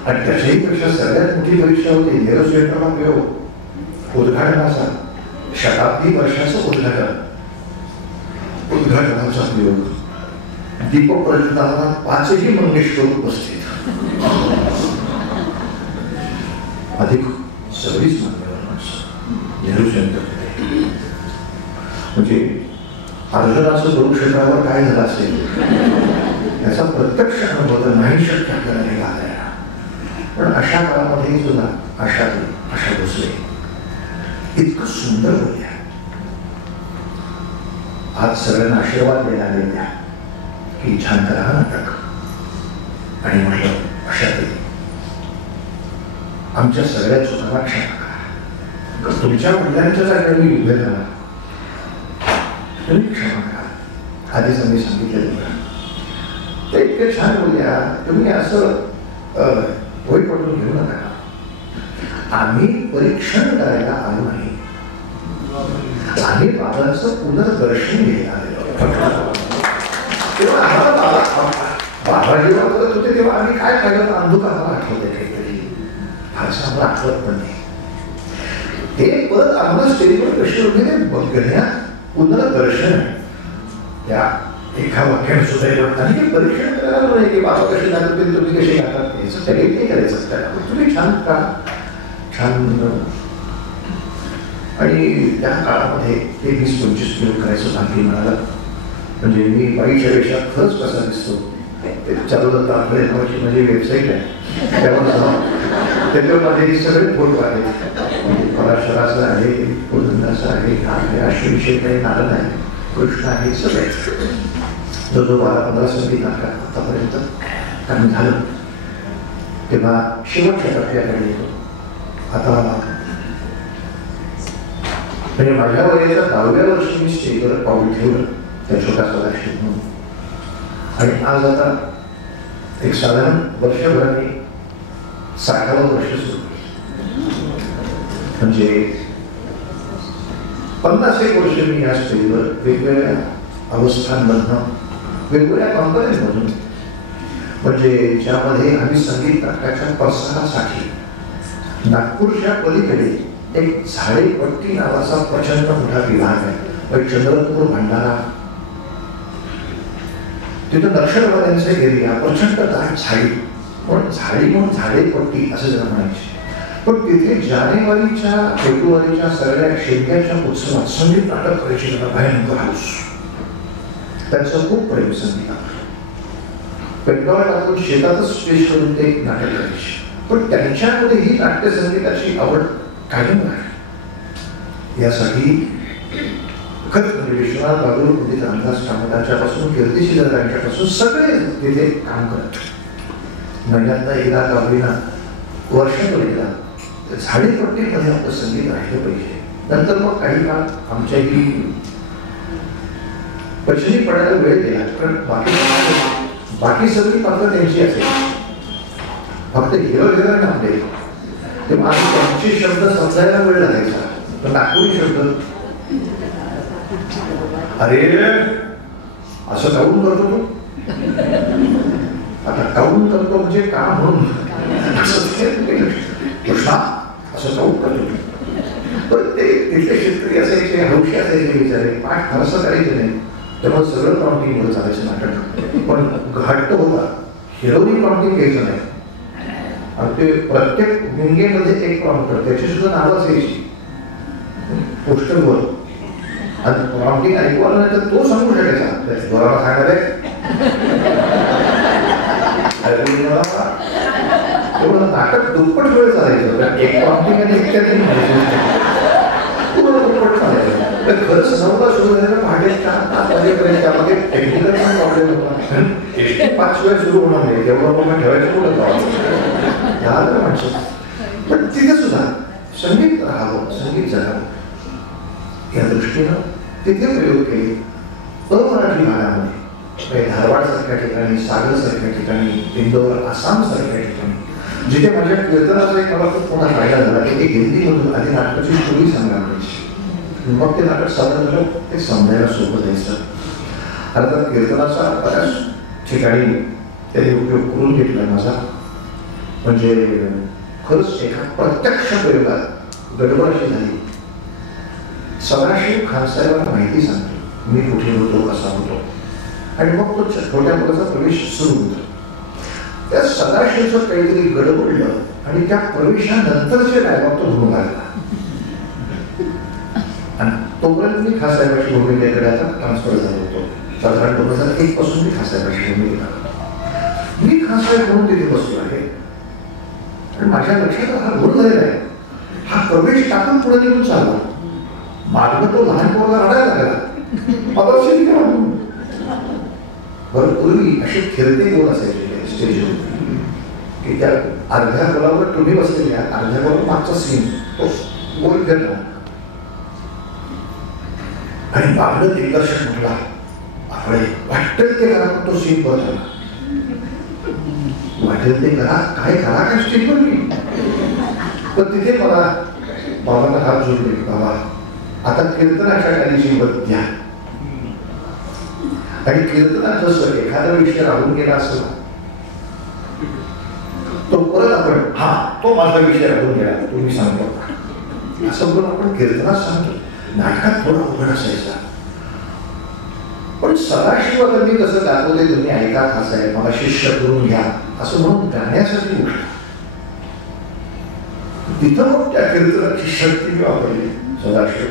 आणि त्याच्याही पेक्षा सगळ्यात मोठी परीक्षा होती नेरस्वेंटरला प्रयोग उद्घाटनाचा. शताब्दी वर्षाचं उद्घाटनाचा प्रयोग. दीपक प्रज्वलनाला 5ही मंगेशकर उपस्थित. सगळीच मान्यवर माणसं. नेहरू सेंटर म्हणजे अर्जुनाचं कुरुक्षेत्रावर काय झालं असेल याचा प्रत्यक्ष अनुभव तर नाही शक्य आपल्याला नाही घालायला. पण अशा काळामध्ये सुद्धा आशा भोसले इतकं सुंदर बोलल्या. आज सगळ्यांना आशीर्वाद द्यायला आलेल्या की छान करा नाटक. आणि म्हटलं अशा तरी आमच्या सगळ्या चुकांना क्षमा करा. तुमच्या वडिलांच्या जागेवर मी उभे राहा, तुम्ही क्षमा करा. आधीच आम्ही सांगितलेलं ते इतके छान बोलल्या. तुम्ही असं होई पडून घेऊ नका. आम्ही परीक्षण करायला आलो नाही, आम्ही बाबांचं पुनर्दर्शन घ्यायला आलेलो. तेव्हा बाबा जेव्हा करत होते तेव्हा आम्ही काय पाहिलं अंधुका आम्हाला आठवत आहे काहीतरी, फारसं आम्हाला आठवत पण नाही. ते परत आम्हाला स्टेजवर कशी होते बघण्यात पुनर्दर्शन त्या एका वाक्याने सुद्धा आणि ते परीक्षण करायला नाही की बाबा कशी जातात तुम्ही कशी जातात याचं तरी नाही करायचं त्याला. तुम्ही छान का छान. आणि त्या काळामध्ये ते 20-25 किलो करायचं सांगली म्हणाला. म्हणजे मी बाईच्या वेशात खरंच कसा दिसतो ते चालवत आपले नावाची माझी वेबसाईट आहे त्याच्यावर माझे सगळे फोटो आहेत. पराशराचं आहे, पुरंदाचं आहे, अश्विनशे काही नारळ आहे, कृष्ण आहे, सगळे जो 12-15 संगीत नाटक आतापर्यंत काम झालं. तेव्हा शेवटच्या टप्प्याकडे येतो. आता म्हणजे माझ्या वयाच्या 10व्या वर्षी मी स्टेजवर पाऊल ठेवलं त्या छोटासा राष्ट्रीय म्हणून. आणि आज आता एक साधारण वर्षभराने 60वं वर्ष सुरू. म्हणजे 50 वर्ष मी या स्टेजवर वेगवेगळ्या अवस्थांमधनं वेगवेगळ्या कंपन्यांमधून म्हणजे ज्यामध्ये आम्ही संगीत नाटकाच्या प्रसारासाठी नागपूरच्या पलीकडे एक झाडेपट्टी नावाचा प्रचंड मोठा विभाग आहे. चंद्रपूर भंडारा तिथं नक्षलवाद्यांचे एरिया प्रचंड दाट झाडी पण झाडी म्हणून झाडेपट्टी असं जरा म्हणायचे. पण तिथे जानेवारीच्या फेब्रुवारीच्या सगळ्या शेंग्याच्या उत्सवात संगीत नाटक करायचे भयंकर हाऊस. त्यांचं खूप प्रेम संगीतात. पेट्रोल टाकून शेतातच स्टेज करून ते नाटक करायचे. पण त्यांच्यामध्ये ही नाट्य संगीताची आवड कायम राहिली. यासाठी विश्वनाथ बागुल, पंडित रामदास कामदाच्या पासून कीर्ती पासून सगळे तिथे काम करत. महिन्यातनं एकदा का होईना वर्षातून एकदा झाडेपट्टीमध्ये आपलं संगीत राहिलं पाहिजे. नंतर मग काही काळ आमच्याही पैशानी पडायला वेळ दिला. पण बाकी सगळी पात्र त्यांची असेल. फक्त हिरो आपले तेव्हा आम्ही त्यांचे शब्द समजायला वेळ लागायचा. पण नागपुरी शब्द अरे असं काऊन करतो तू, आता काऊन करतो म्हणजे का म्हणून कृष्णा असं काऊन करतो. पण ते तिथले शेतकरी असायचे, हौशी असायचे, विचारे पाठ फारसं करायचे नाही. तेव्हा सगळं प्रॉम्प्टिंगवर चालायचं नाटक. पण घट्ट होता, हिरोनी प्रॉम्प्टिंग घ्यायचं नाही. आणि ते प्रत्येक विंगेमध्ये एक प्रॉम्प्टर त्याची सुद्धा नावं असायची पोस्टरवर. आणि प्रॉम्प्टिंग ऐकू आलं नाही तर तो सांगू शकायचा बरोबर सांगायला तेवढं नाटक दुप्पट वेळ चालायचं. एक प्रॉम्प्टिंग आणि इत्यादी पूर्ण दुप्पट चालायचं. तर खरंच 9ला सुरू झालं पहाटे 4-5 वाजेपर्यंत त्यामध्ये टेक्निकल पण प्रॉब्लेम होता. 5 वेळ सुरू होणार नाही तेवढं मग ठेवायचं कुठं झालं माणसं. पण तिथे सुद्धा संगीत राहावं, संगीत जगावं या दृष्टीनं तिथे प्रयोग केले. अमराठी भागामध्ये धारवाड सारख्या ठिकाणी, सागर सारख्या ठिकाणी, इंदोर, आसाम सारख्या ठिकाणी जिथे माझ्या कीर्तनाचा एक मला खूप मोठा फायदा झाला की एक हिंदीमधून आधी नाटकाची स्टोरी सांगायची. मग ते नाटक सादर झालं ते समजायला सोपं जायचं. अर्थात कीर्तनाचा बऱ्याच ठिकाणी त्याने उपयोग करून घेतला माझा. म्हणजे खरंच एका प्रत्यक्ष प्रयोगात गडबड अशी झाली. सदाशिव खानसाहेबांना माहिती सांगतो मी कुठे होतो, कसा होतो. आणि मग तो छोट्या मुलाचा प्रवेश सुरू होतो. त्या सदाशिवचं काहीतरी गडबडलं आणि त्या प्रवेशानंतरचे डायलॉग तो म्हणून लागला. आणि तोपर्यंत मी खासाहेबाची भूमिकेकडे आता ट्रान्सफर झालो होतो. साधारण 2001 पासून मी खासाहेबाची भूमिका. मी खासाहेब म्हणून तिथे बसलो आहे आणि माझ्या लक्षात हा घोर झालेला आहे. हा प्रवेश टाकून पुढे निघून चालला. मार्ग तो लहान पोरगा रडायला लागला. बरं, पूर्वी असे फिरते गोल असायचे स्टेजवर की त्या अर्ध्या गोलावर तुम्ही बसलेल्या, अर्ध्या गोलावर मागचा सीन तो गोल फिरला आणि मागलं दिग्दर्शक म्हटला, अरे वाटेल ते करा, तो सीन परत आला. वाटेल ते करा, काय करा काय स्टेजवर मी. पण तिथे मला बाबांना हात जोडले, बाबा आता कीर्तनाच्या खाली बत द्या. आणि कीर्तनात जसं एखादा विषय राहून गेला असं तो परत आपण, हा तो माझा विषय राहून गेला तुम्ही सांगतो असं बोलून आपण कीर्तनात सांगतो. नाटकात थोडा उघड असायचा. पण सदाशिवाला मी कसं गातो ते तुम्ही ऐका, खास आहे मला शिष्य करून घ्या असं म्हणून गाण्यासाठी गोष्ट. तिथं मग त्या कीर्तनाची शक्ती मी वापरली. सदाशिव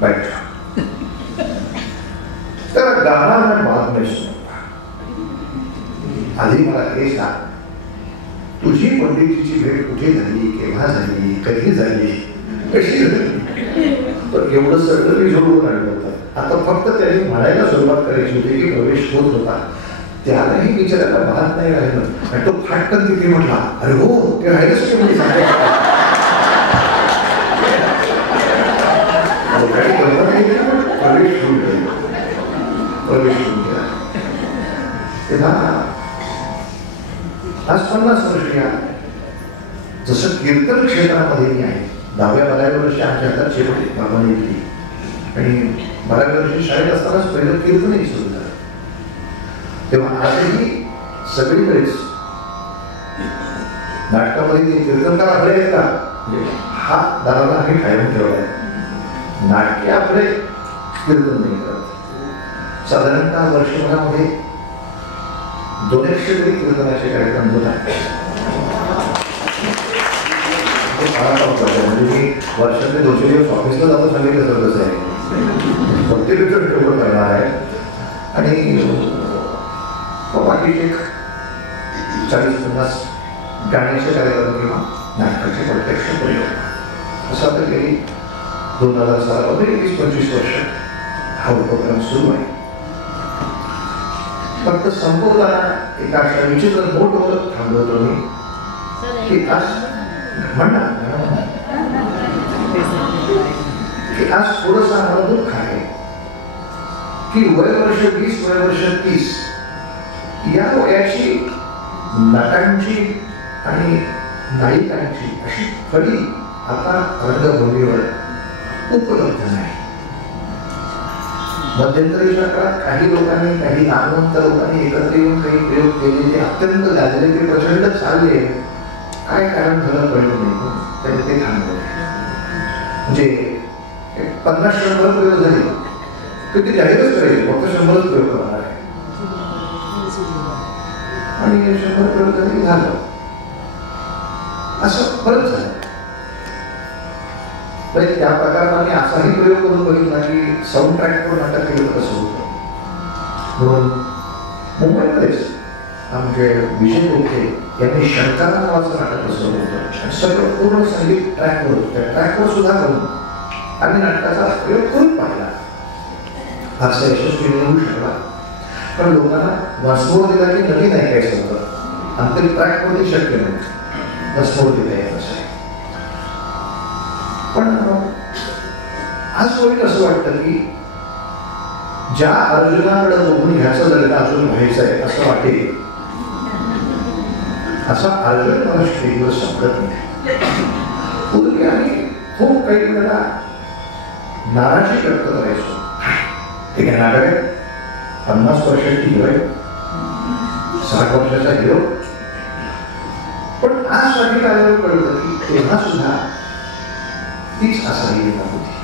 बैठा तर गाना मैं बाद में सुनूंगा. आधी मला हे सांग, तुझी पंडितीची भेट कुठे झाली, केव्हा झाली, कधी झाली, कशी झाली. तर एवढं सगळं मी जोडून आणलं होतं. आता फक्त त्यांनी म्हणायला सुरुवात करायची होती की प्रवेश होत होता. त्यालाही विचारायला भात नाही राहिलं आणि तो फाटकन तिथे म्हटला, अरे हो ते राहिलंच की म्हणजे सांगायचं. प्रवेश होऊन गेला, प्रवेश होऊन गेला. तेव्हा आज 50 वर्ष या जसं कीर्तन क्षेत्रामध्ये मी आहे. 10व्या-12व्या वर्षी आमच्या हातात शेवटी बाबांनी दिली आणि 12व्या वर्षी शाळेत असतानाच पहिलं कीर्तनही सुरू झालं. तेव्हा आजही सगळीकडेच नाटकामध्ये ते कीर्तनकार आपले आहेत का, हा दादाला आम्ही कायम ठेवलाय. नाटके आपले कीर्तन नाही करत. साधारणतः वर्षभरामध्ये 200 तरी कीर्तनाचे कार्यक्रम होतात. म्हणजे मी वर्षातले 200 दिवस ऑफिसला जातो सांगितलं तर कसं आहे, प्रत्येक ठेवून करणार आहे. आणि बाकीचे 40-50 गाण्याचे कार्यक्रम किंवा नाटकाचे प्रत्यक्ष प्रयोग असं आता गेली 2000 सालामध्ये 20-25 वर्ष हा उपक्रम सुरू आहे. फक्त संपवताना एका अशा विचित्र मोठवर थांबवतो मी की आज म्हणा की आज थोडंसं आम्हाला दुःख आहे की वयवर्ष 20, वयवर्ष 30 या वयाची नटांची आणि नायिकांची अशी फळी आता रंगभूमीवर उपलब्ध नाही. मध्यंतरीच्या काळात काही लोकांनी, काही नामवंत लोकांनी एकत्र येऊन काही प्रयोग केले, ते अत्यंत गाजले, ते प्रचंड चालले. काय कारण झालं कळलं नाही, त्यांनी ते थांबवले. म्हणजे 50-100 प्रयोग झाले तर ते जाहीरच करायचे, फक्त 100च प्रयोग करणार आहे. आणि 100 प्रयोग कधी झालं असं परत झालं. त्या प्रकारात आम्ही असाही प्रयोग करून बघितला की साऊंड ट्रॅकवर नाटक केलं कसं होतं. म्हणून मुंबईमध्येच आमचे विजय गोखले यांनी शंकारा नावाचं नाटक बसवलं होतं. सगळं पूर्ण संगीत ट्रॅकवर होतं. त्या ट्रॅकवर सुद्धा करून आम्ही नाटकाचा प्रयोग करून पाहिला. फारसा यशस्वी होऊ शकला, पण लोकांना मसमोर दिला की नवीन ऐकायचं होतं आणि ते ट्रॅकमध्ये शक्य नव्हतं मसमोर दिला यायचं. पण आज वाईट असं वाटतं की ज्या अर्जुनाकडे बघून ह्याचं लग्न अजून व्हायचं आहे असं वाटेल, असा अर्जुन मला स्टेजवर सापडत नाही. पूर्वी आम्ही खूप काही वेळेला नाराजी व्यक्त करायचो. ठीक आहे, नाटक आहे, 50 वर्षाची हिरो आहे, 60 वर्षाचा हिरो. पण आज साठी आल्यावर कळतं की तेव्हा सुद्धा तीच असाही होती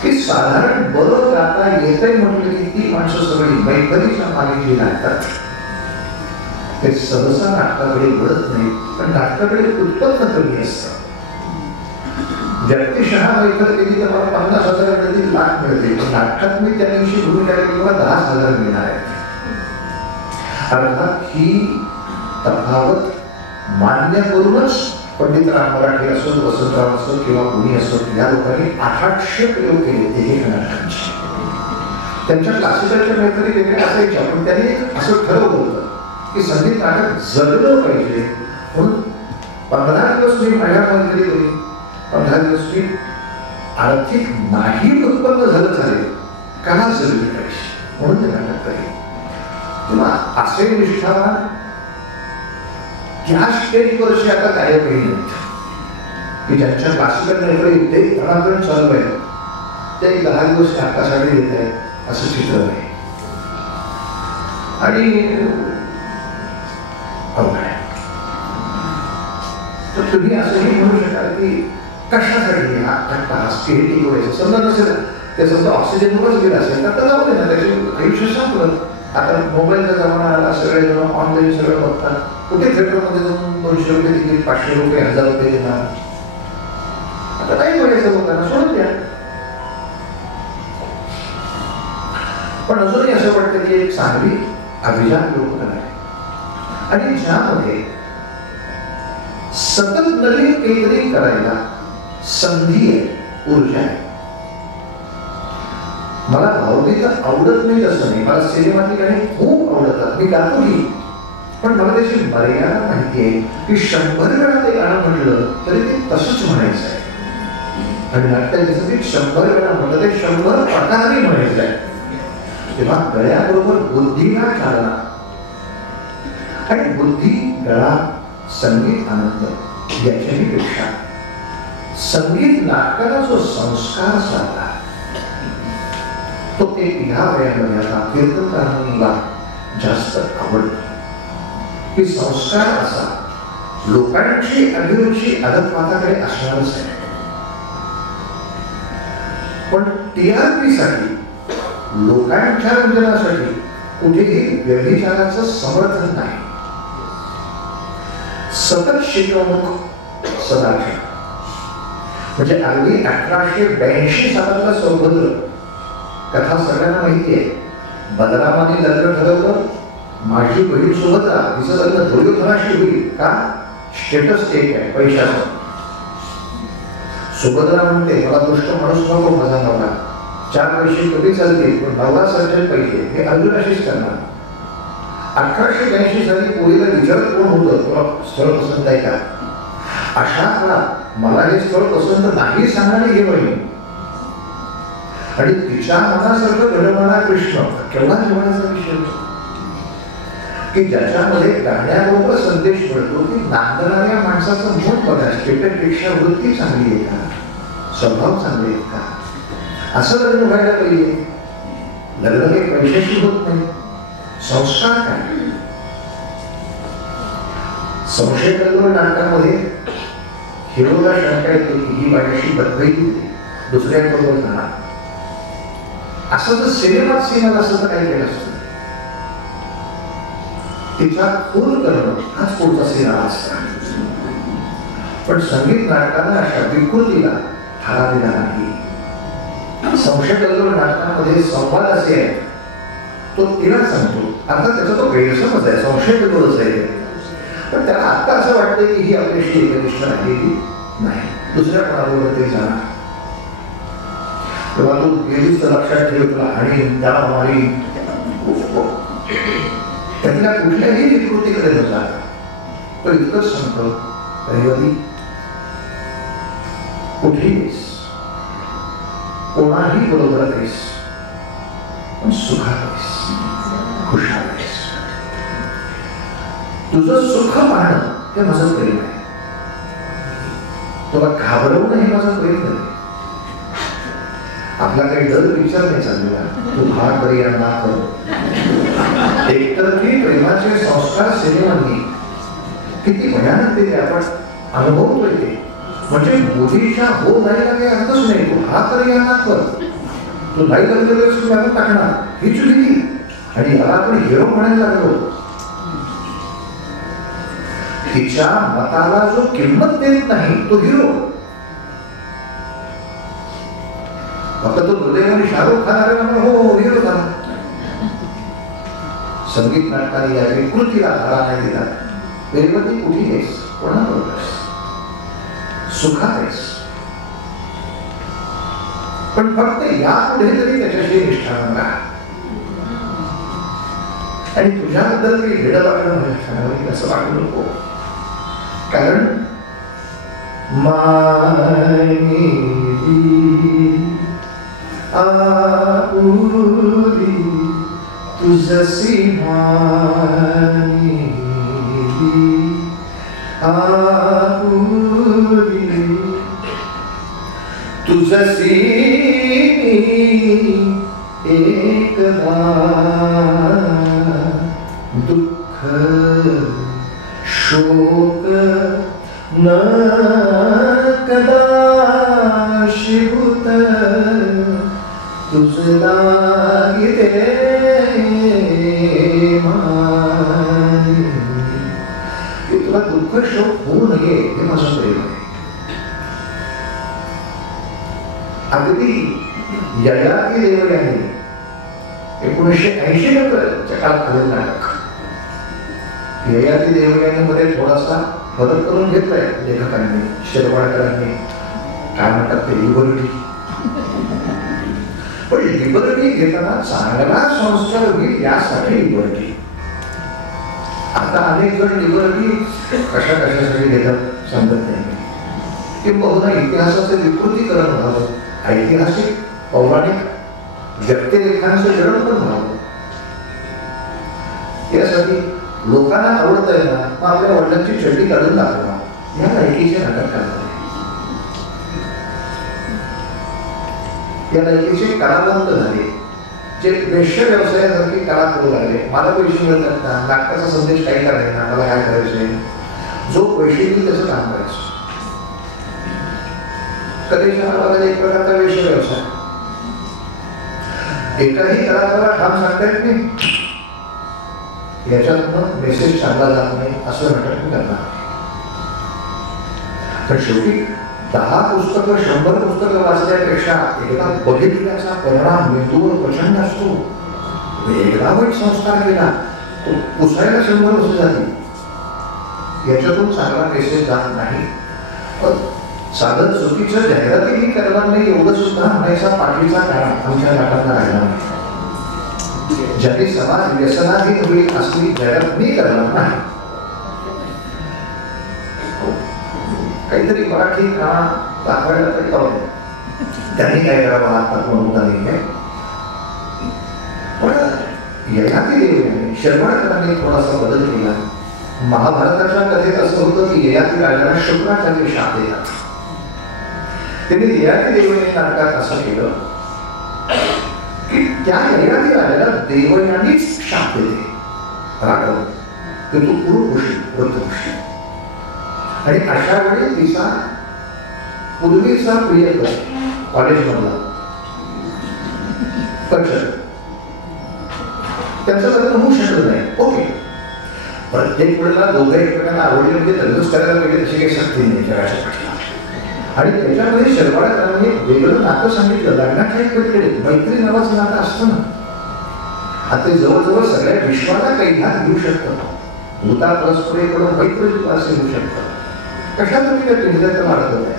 की साधारण बरं गाता येतंय म्हटलं की ती माणसं सगळी मैफलीच्या मागे जी लागतात ते सहसा नाटकाकडे वळत नाही, पण नाटकाकडे उत्पन्न कमी असतं. व्यक्तिशः मैत्री केली तर मला 50,000 मिळतील, लाख मिळतील, पण नाटकात मी त्या दिवशी भूमिका किंवा 10,000 मिळणार आहे. अर्थात ही तफावत मान्य करूनच पंडित राम मराठे असो, वसंतराव असो किंवा कोणी असो, या लोकांनी 800 प्रयोग केले एक नाटकांचे. त्यांच्या क्लासिकलच्या मैत्री वेगळ्या असायच्या, पण त्यांनी असं ठरवलं होतं की संगीत नाटक जगलं पाहिजे, म्हणून 15 दिवस मी माझ्या मैत्री केली, 15 दिवस मी आर्थिक नाही उत्पन्न झालं चालेल, का जगली पाहिजे म्हणून ते नाटक करेल. किंवा असे निष्ठावान त्या स्टेजवरचे आता गायकही नाहीत की ज्यांच्या क्लासिकल मैत्री ते धडाधड चालू आहे, ते 10 दिवस नाटकासाठी देत आहेत असं चित्र आहे. आणि तर तुम्ही असंही म्हणू शकाल की कशासाठी हा तास की हे टिकवायचं, समजा नसेल ते समजा ऑक्सिजनवरच गेला असेल तर जाऊ दे ना, त्याचे आयुष्य संपलं. आता मोबाईलचा जमाना आला, सगळे जण ऑनलाईन सगळं बघतात. कुठे थिएटरमध्ये जाऊन 200 रुपये तिकीट, 500 रुपये, 1000 रुपये देणार. आता नाही बघायचं लोकांना, सोडून द्या. पण अजूनही असं वाटतं की एक चांगली अभिजात लोककला आहे आणि ज्यामध्ये सतत नवीन काहीतरी करायला संधी आहे, ऊर्जा आहे. मला भावगीत आवडत नाही असं नाही, मला सिनेमातली गाणी खूप आवडतात, मी गातोही, पण मला त्याची मर्यादा माहिती आहे की 100 वेळा ते गाणं म्हटलं तरी ते तसंच म्हणायचं आहे. आणि नाट्याचं ते 100 वेळा म्हटलं ते 100 प्रकारे म्हणायचं आहे. तेव्हा गळ्याबरोबर बुद्धीला चालना, आणि बुद्धी गळा संगीत आनंद याच्याही पेक्षा संगीत नाटकाला जो संस्कार साधला तो एक ह्या वयामध्ये आता कीर्तनकारांना जास्त आवडतो की संस्कार असा लोकांची अभिरुची अगतपाताकडे असणारच आहे, पण TRP साठी लोकांच्या रंजनासाठी कुठेही व्यभिचाराचं समर्थन नाही. सतत शिकवणूक सदाचार म्हणजे अगदी 1882 सालातला सौभद्र कथा सगळ्यांना माहिती आहे. बलरामाने लग्न ठरवलं, माझी बहीण सुभद्रा, तिचं लग्न दुर्योधनाशी होईल का, स्टेटस एक आहे पैशाचं. सुभद्रा म्हणते मला दुष्ट माणूस नको माझा नवरा, 4 पैसे कमी चालतील पण नवरा सज्जन पाहिजे, हे अर्जुनाशीच करणार. 1882 साली पोरीला विचारत कोण होतं तुला स्थळ पसंत आहे का, अशा काळात मला हे स्थळ पसंत नाही सांगणारी हे बहीण आणि तिच्या मनासारखं घडवणारा कृष्ण केवढा जिव्हाळ्याचा विषय होता की ज्याच्यामध्ये गाण्याबरोबर संदेश मिळतो की नांदणाऱ्या माणसाचं मूळ बघा, स्टेटसपेक्षा वृत्ती चांगली आहे का, स्वभाव चांगले आहेत का, असं लग्न व्हायला पाहिजे. लग्न काही पैशाशी होत नाही, संस्कार काय. संशय कल्लोळ नाटकामध्ये हिरोला शंका येते की ही माझ्याशी बदलही दुसऱ्यांबरोबर जाणार. असं जर सिनेमात सीन असं तर काय केलं असतं, तिचा खून करणं हाच पुढचा सीन असता. पण संगीत नाटकाला अशा विकृतीला थारा दिला नाही. संशय कल्लोळ नाटकामध्ये संवाद असे आहे तो तिला सांगतो, आता त्याचा तो गैरसमज आहे, संशय कल्लोळच आहे, पण त्याला आता असं वाटतं की ही आपल्याशी एकनिष्ठ राहिलेली नाही, दुसऱ्या कोणाबरोबर ते जाणार. तेव्हा तू गेलीच तर लक्षात ठेव, तुला आणि त्याला मारी, त्यातल्या कुठल्याही विकृतीकडे न जाता तो इतकंच सांगतो, रविवारी कुठेच कोणाही बरोबर आहेस पण सुखात आहेस, खुशाल आहेस. तुझं सुख पाहणं हे माझं प्रेम आहे, तुला घाबरवणं हे माझं प्रेम आहे. आपला काही डर विचार नाही चाललेला, तू भाग बरी यांना कर. एकतर्फी प्रेमाचे संस्कार सिनेमांनी किती भयानक दिले आपण अनुभवतोय ते. म्हणजे मोदीच्या हो नाहीला काही अर्थच नाही, तू हा कर यांना कर, तू नाही करलेलं टाकणार ही चुकी. आणि याला आपण हिरो म्हणायला लागलो. तिच्या मताला जो किंमत देत नाही तो हिरो. फक्त तो दुर्दैवाने शाहरुख खान आले म्हणून हो हिरो झाला. संगीत नाटकाने या विकृतीला धारा नाही दिला. वेळवरती कुठे आहेस, कोणाबरोबर आहेस, सुखात आहेस, पण फक्त यापुढे तरी त्याच्याशी निष्ठावान राहा. आणि तुझ्याबद्दल काही वेळ वाटलं असं वाटू नको. कारण मायेली आपुली तुझसी मायेली आपुली तुझसी एकदा दुःख शोक न कदाशि भूत तुझला गिरे माय. तुला दुःख शोक होऊ नये हे माझं प्रेम आहे. अगदी ययाती देवयानी 1980 नंतरच्या काळात आलेलं नाटक. ययाती देवयानीमध्ये थोडासा फरक करून घेतलाय लेखकांनी, शिरवाडकरांनी. काय म्हणतात ते लिबर्टी. पण लिबर्टी घेताना चांगला संस्कार होईल यासाठी लिबर्टी. आता अनेक जण लिबर्टी कशा कशासाठी घेतात समजत नाही. की बहुधा इतिहासाचे विकृतीकरण व्हावं, ऐतिहासिक पौराणिक व्यक्तिरेखांचं जडण पण व्हावं. यासाठी लोकांना आवडत आहे ना, मग आपल्या वडिलांची चड्डी काढून दाखवा, या लायकीचे नाटक करतात. या लायकीचे कलावंत झाले, जे वेश्य व्यवसायासारखी कला करू लागले. मला पैसे मिळतात ना, नाटकाचा संदेश काही करायचा ना, मला काय करायचंय, जो पैसे देईल त्याचं काम करायचं. कलेच्या नावाला एक प्रकारचा वेश्य व्यवसाय. एकाही कलाकाराला ठाम सांगता येत नाही याच्यातून मेसेज चांगला जात नाही असं नाटक मी करणार. पण शेवटी 10 पुस्तकं 100 पुस्तकं वाचल्यापेक्षा एकदा बघितल्याचा परिणाम मेंदूवर प्रचंड असतो. वेगळा वाईट संस्कार केला तो पुसायला 100 वर्ष झाली. याच्यातून चांगला मेसेज जात नाही. साधन चुकीचं जाहिरातीही करणार नाही एवढं सुद्धा म्हणायचा पाठीचा काळा आमच्या नाटकांना राहिला नाही. ज्यांनी समाज व्यसनाधीन होईल असली जाहिरात मी करणार नाही. काहीतरी मराठी काळा दाखवायला तरी पाहिजे. त्यांनी काय करावं हा तत्वमुद्दा नाही आहे. पण ययाती देवयानी शिरवाडकरांनी थोडासा बदल केला. महाभारताच्या कथेत असं होतं की ययाती राजाला शुक्राचार्य शाप देतात. त्यांनी ययाती देवयानी नाटकात असं केलं की त्या ययाती राजाला देवयानीच शाप देते. राघव की तू पूर्ण होशील, वृद्ध होशील. आणि अशा वेळी तिचा पूर्वीचा प्रियकर कॉलेजमधला कचर त्यांचं लग्न होऊ शकत नाही. ओके, प्रत्येक वेळेला दोघं एकमेकांना आवडले म्हणजे लग्नच करायला पाहिजे तशी काही शक्ती नाही जगाच्या पाठीला. आणि त्याच्यामध्ये शिरवाडकरांनी वेगळं नातं सांगितलं. लग्नाच्या एक वेळेकडे मैत्री नावाचं नातं असतं ना, आता जवळजवळ सगळ्या विश्वाला काही घात घेऊ शकतं. भूता परस्परेकडून मैत्री असे होऊ शकतं. कशा तुम्ही त्या पिंजऱ्यात मारत होत्या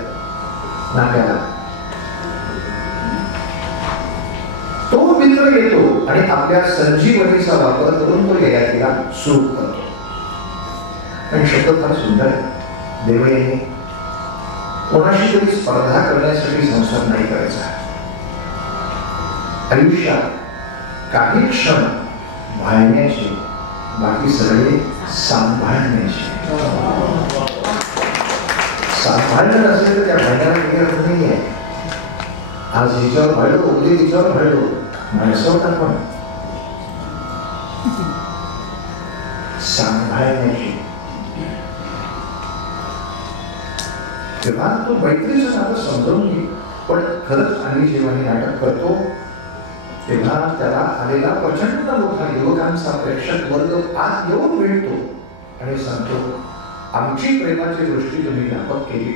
नाट्याला. तो मित्र येतो आणि आपल्या संजीवनीचा वापर करून तो ययातीला सुरू करतो. आणि शब्द फार सुंदर आहे. देवयानी कोणाशी तरी स्पर्धा करण्यासाठी संसार नाही करायचा. आयुष्यात काही क्षण भाळण्याचे, बाकी सगळे सांभाळण्याचे. सांभाळणं नसेल तर त्या भांड्याला काही अर्थ नाही आहे. आज हिच्यावर भाडलो, उद्या तिच्यावर भाडलो, माणसं होतात. पण सांभाळण्याची तेव्हा तो मैत्रीचं नातं समजावून घे. पण खरंच आम्ही जेव्हा हे नाटक करतो तेव्हा त्याला आलेला प्रचंड मोठा युवकांचा प्रेक्षक वर्ग आत येऊन मिळतो आणि सांगतो आमची प्रेमाची दृष्टी तुम्ही व्यापक केली.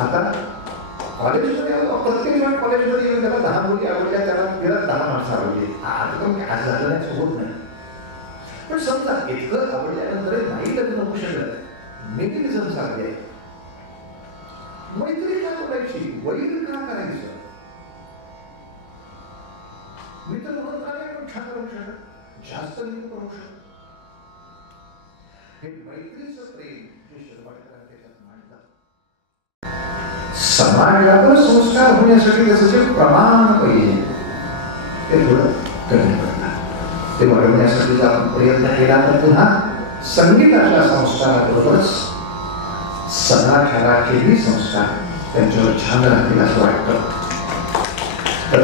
आता कॉलेजमध्ये प्रत्येक जण कॉलेजमध्ये येऊन त्याला 10 मुली आवडल्या, त्याला गेला 10 माणसं आवडली. आता पण काय झालं नाही, होत नाही. पण समजा इतकं आवडल्यानंतर नाही लग्न होऊ शकत, मेकॅनिझम सांगते, मैत्री का करायची, वैर का करायचं? मी तर म्हणत राहिले पण छान राहू शकत, जास्त नाही करू शकत. हे मैत्रीचं प्रेम जे शिरवाडकर त्याच्यात मांडतात. समाजावर संस्कार होण्यासाठी त्याचं जे प्रमाण पाहिजे ते थोडं कमी पडतात. ते वाढवण्यासाठी जर आपण प्रयत्न केला तर पुन्हा संगीताच्या संस्काराबरोबरच सदाचाराचेही संस्कार त्यांच्यावर छान राहतील असं वाटतं. तर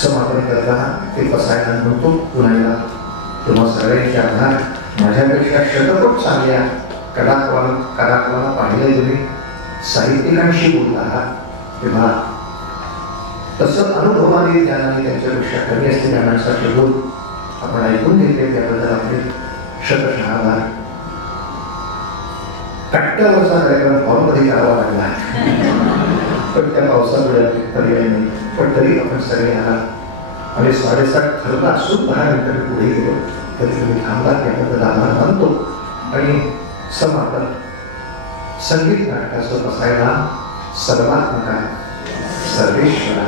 समापन करताना ते पसायला म्हणतो पुन्हा तुम्हा सगळ्यांच्या आधार माझ्यापेक्षा शतकोट चांगल्या कलाकारांना पाहिले तुम्ही साहित्यिकांशी बोलला आहात, तेव्हा तसं अनुभवाने ज्ञानाने त्यांच्यापेक्षा कमी असलेल्या माणसाचे बोल आपण ऐकून घेतले त्याबद्दल आपले शतशः आभार. कट्ट्यावरचा कार्यक्रम हॉलमध्ये करावा लागला पण त्या पावसामुळे पर्याय नाही. पण तरी आपण सगळे आहात आणि 7:30 ठरला असून 10 मिनिटं पुढे गेलो तरी तुम्ही थांबला, त्याबद्दल आभार मानतो. आणि समापन संगीत नाटकाचं बसायला सर्वात्मका सर्वेश्वरा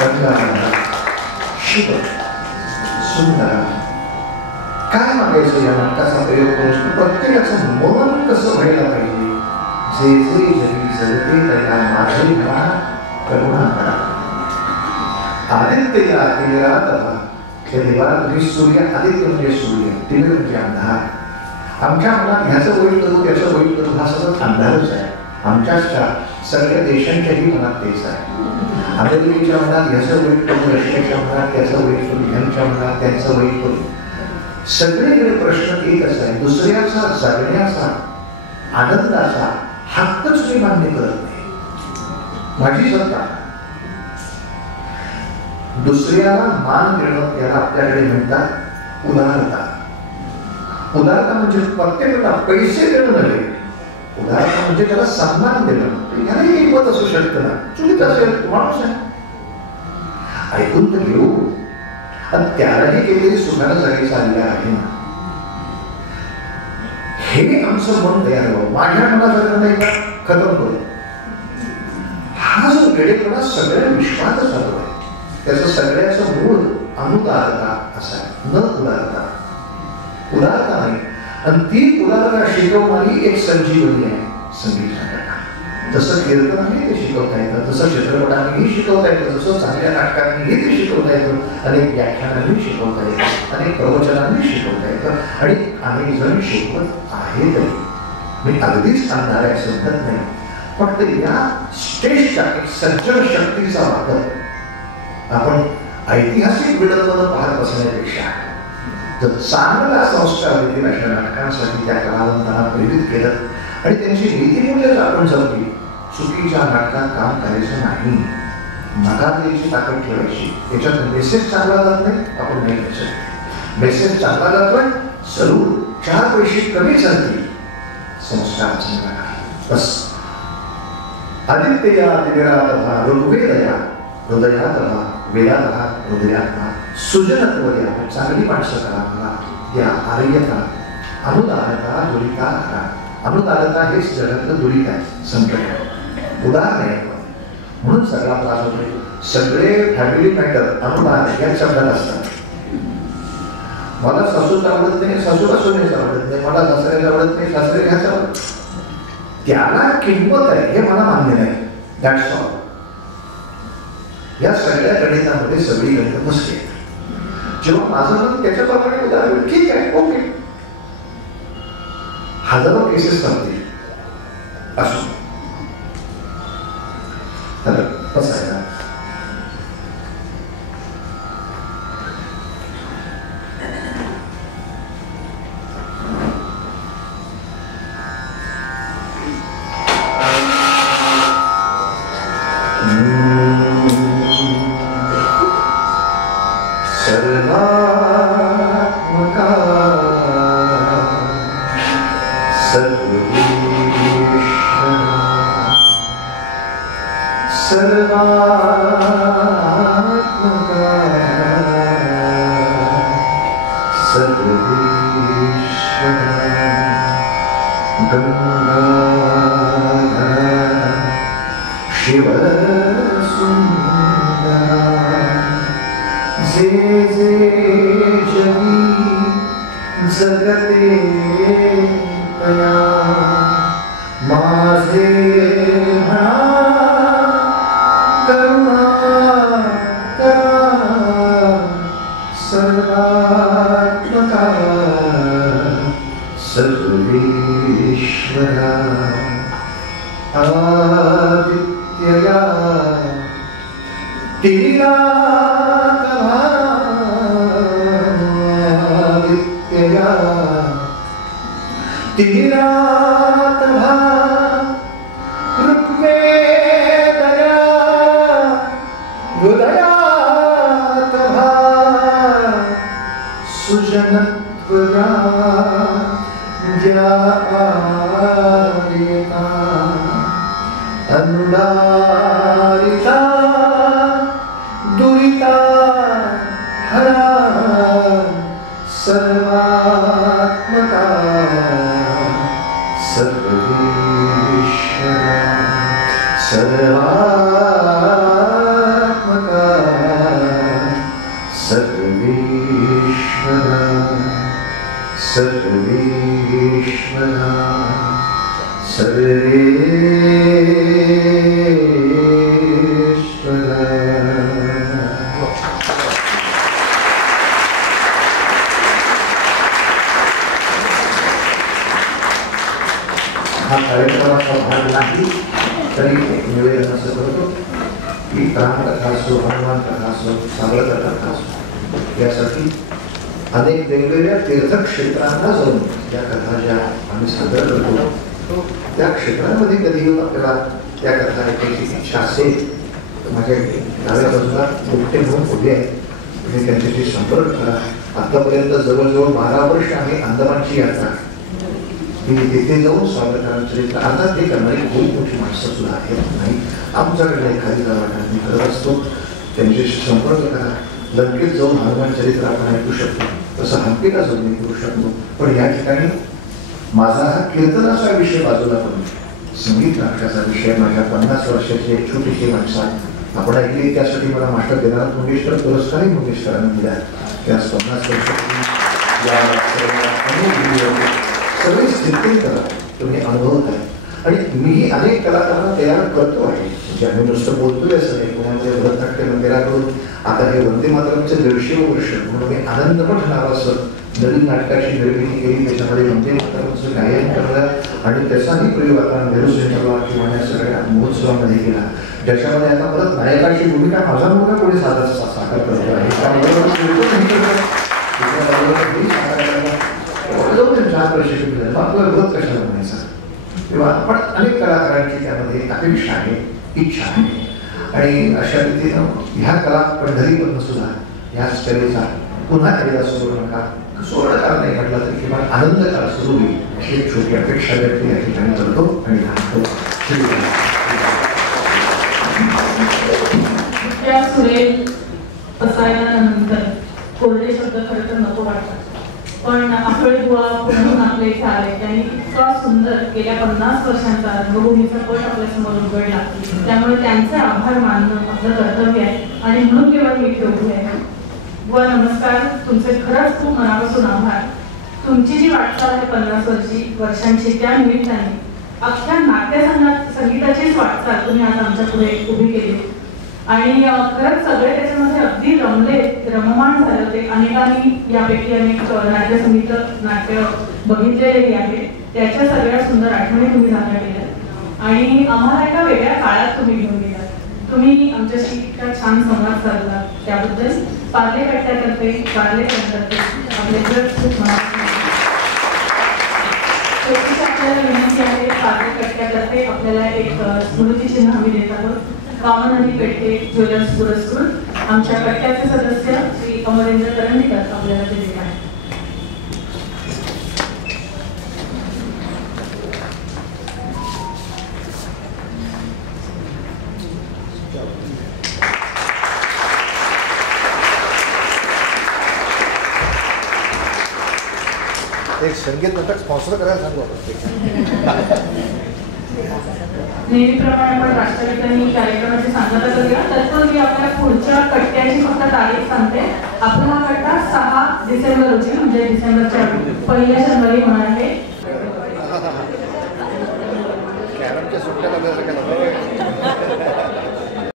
गंगाधरा शिव सुंदर काय मागायचं या नाटकाचा प्रयोग करून प्रत्येकाचं मन कसं व्हायला पाहिजे. जे जे जरी जगते त्याला माझे घरा करुणा करा. आदित्य या दिव्यात हे देवा तुम्ही सूर्य, आदित्य म्हणजे सूर्य, दिव्य म्हणजे अंधार. आमच्या मनात ह्याचं वाईट करू त्याचं वाईट करू हा सगळं अंधारच आहे. आमच्या सगळ्या देशांच्याही मनात तेच आहे. अमेरिकेच्या मनात ह्याचं वाईट करू, रशियाच्या मनात त्याचं वाईट करू, ह्यांच्या मनात त्याचं वाईट करू. सगळीकडे प्रश्न एकच आहे, दुसऱ्याचा जगण्याचा आनंदाचा हक्कच मी मान्य करत नाही. माझी सत्ता दुसऱ्याला मान देणं याला आपल्याकडे म्हणतात उदारता. उदारता म्हणजे प्रत्येकाला पैसे देणं नव्हे, उदारता म्हणजे त्याला सन्मान देणं. यालाही एक मत असू शकतं ना, चुकीच असेल माणूस आहे, ऐकून तर घेऊ. आणि त्यालाही केलेली सुखानं जगायचं आलेलं आहे ना, हे आमचं मन तयार व्हावं. माझ्या मनात नाही का खतम करू. हा जो वेळेपणा सगळ्या विश्वात चालू आहे, त्याचं सगळ्याचं मूळ अनुदारता असा आहे, न उदारता. उदारता नाही. आणि ती उदारता शिकवणारी एक संजीवनी आहे संगीत नाटक. जसं कीर्तनाने ते शिकवता येतं, तसं चित्रपटानेही शिकवता येतं, जसं चांगल्या नाटकांनीही ते शिकवता येतं, अनेक व्याख्यानांनी शिकवता येतं, अनेक प्रवचनांनी शिकवता येतं आणि अनेक जण शिकवत आहेत. मी अगदीच आणणार आहे समजत नाही, फक्त या स्टेजच्या एक सज्जन शक्तीचा वापर आपण ऐतिहासिक विडंबनं पाहत बसण्यापेक्षा जर चांगला संस्कार देखील अशा नाटकांसाठी त्या कलावंतांना प्रेरित केलं आणि त्यांची नीतिमूल्य आपण जपली. चुकीच्या नाटकात काम करायचं नाही, नकाराची ताकद ठेवायची. याच्यात मेसेज चांगला जात नाही, आपण नाही द्यायचं. मेसेज चांगला जातोय, जरूर 4 पैसे कमी चालतील, संस्कार चांगला नाही बस. आदित्य या दिव्यात ऋग्वेदया हृदयात वेदात हृदयात सुजनत्व द्या, चांगली माणसं करा मला द्या. आर्यता अनुदानता दुरिता करा. अनुदानता हेच जगातलं दुरित आहे, संकट आहे, उदार नाही. म्हणून सगळा त्रास होतो. सगळे फॅमिली मॅटर अनुदान या शब्दात असतात. मला सासूच आवडत नाही, सासूला सोन्याच आवडत नाही, मला सासऱ्याला आवडत नाही, सासरे ह्याच आवडत. त्याला किंमत आहे हे मला मान्य नाही. That's all. या सगळ्या गणितामध्ये सगळी गणित नसते. जेव्हा माझं मन त्याच्याप्रमाणे उदाहरण ठीक आहे, ओके, हजारो केसेस सांगतील असो. तर बसायला सर्वात्मका सर्वात्मका सर्वेश्वरा गंगाधर शिवसुंदरा जे जे जगी जगते तया माझे करुणा करा सर्वात्मका सर्वेश्वरा आदित्यया आदित्यया तिरातभा ऋग्वेदया हृदयातभा सुजनत्वया ज्ञायता अनुदारिता दुरिता हरा सर्वात्मका सर्वेश्वरा सर्वात्मका सर्वेश्वरा सर्वेश्वरा हा कार्यक्रमाचा भाग नाही तरी निवेदन असं करतो की रामकथा असो हनुमान कथा असो सागर कथा असो यासाठी अनेक वेगवेगळ्या तीर्थक्षेत्रांना जाऊन या कथा ज्या आम्ही सादर करतो त्या क्षेत्रामध्ये कधी आपल्याला त्या कथा ऐकायची इच्छा असेल तर माझ्या डाव्या बाजूला मोठे म्हणून उभे आहेत तुम्ही त्यांच्याशी संपर्क करा. आतापर्यंत जवळजवळ 12 वर्ष आम्ही अंदमानची यात्रा तिथे जाऊन स्वागतांचरित्र अर्थात ते करणारी खूप मोठी माणसं सुद्धा आहेत नाही आमच्याकडे एखादी वाटा मी करत असतो त्यांच्याशी संपर्क करा. लंकेत जाऊन हनुमान चरित्र आपण ऐकू शकतो तसं हंपीला जाऊन ऐकू शकतो पण या ठिकाणी माझा हा कीर्तनाचा विषय बाजूला पडतो संगीत नाटकाचा विषय माझ्या 50 वर्षाची एक छोटीशी माणसं आपण ऐकली त्यासाठी मला मास्टर देनानाथ मंगेशकर पुरस्कारही मंगेशकरांनी दिला. त्या 50 वर्षाची सगळे स्थिती करा तुम्ही अनुभवत आहे आणि मी अनेक कलाकारांना तयार करतो आहे म्हणजे आम्ही नुसतं बोलतोय असं नाही कोणाचे भरतनाट्य मंदिराकडून आता हे वंदे मातरमचं 150 वर्ष म्हणून मी आनंदमठ नावाचं नवीन नाटकाची निर्मिती केली त्याच्यामध्ये वंदे मातरमचं गायन करणं आणि त्याचाही प्रयोग आता नेहरू सेंटरला किंवा या सगळ्या महोत्सवामध्ये केला ज्याच्यामध्ये आता परत नायकाची भूमिका माझा मुलगा कोणी साकार करतो आहे आपल्याला विरोध कशाला म्हणायचा तेव्हा आपण अनेक कलाकारांची त्यामध्ये अपेक्षा आहे इच्छा आहे आणि अशा रीतीनं ह्या कला पंढरीमधून सुद्धा ह्या कलेचा पुन्हा एकदा सुरू नका सोहळा नाही म्हटला तरी किंवा आनंद काळ सुरू होईल अशी एक छोटी अपेक्षा व्यक्त या ठिकाणी करतो आणि थांबतो. त्या सुरेल असायल्यानंतर कोरडे शब्द खरं तर नको वाटतात पण आपले बुवा म्हणून आपले इथे आले त्यांनी इतका सुंदर गेल्या 50 वर्षांचा रंगभूमीचा पट आपल्यासमोर उघडला त्यामुळे त्यांचे आभार मानणं आपलं कर्तव्य आहे आणि म्हणून केवळ मी इथे उभी आहे. बुवा नमस्कार तुमचे खरंच खूप मनापासून आभार. तुमची जी वाटचाल आहे 50 वर्षांची त्या निमित्ताने अख्ख्या नाट्यसंगीताचीच वाटचाल तुम्ही आज आमच्या पुढे उभी केली आणि खरंच सगळे त्याच्यामध्ये अगदी रममाण झाले होते. अनेकांनी यापैकी अनेक नाट्य बघितलेलेही आहे त्याच्या सगळ्या सुंदर आठवणी तुम्ही जागा केल्या आणि आम्हाला एका वेगळ्या काळात तुम्ही घेऊन गेलात. तुम्ही आमच्याशी इतका छान संवाद साधला त्याबद्दल पार्ले कट्ट्यातर्फे आपले जग खूप आपल्याला विनंती आहे. पार्ले कट्ट्यातर्फे आपल्याला एक स्मृतिचिन्ह आम्ही देत आहोत. कामनदी पेटके ज्वेलर्स पुरस्कृत आमच्या कट्ट्याचे सदस्य श्री अमरेंद्र करंदीकर आपल्याला ते देत आहेत. एक संगीत नाटक स्पॉन्सर करायला सांगू आपण. नेहमीप्रमाणे आपण राष्ट्रगीतांनी कार्यक्रमाची सांगता करूया. तत्पूर्वी आपल्या पुढच्या कट्ट्याची फक्त तारीख सांगते. आपला हा कट्टा 6 डिसेंबर रोजी म्हणजे डिसेंबरच्या पहिल्या शनिवारी होणार आहे.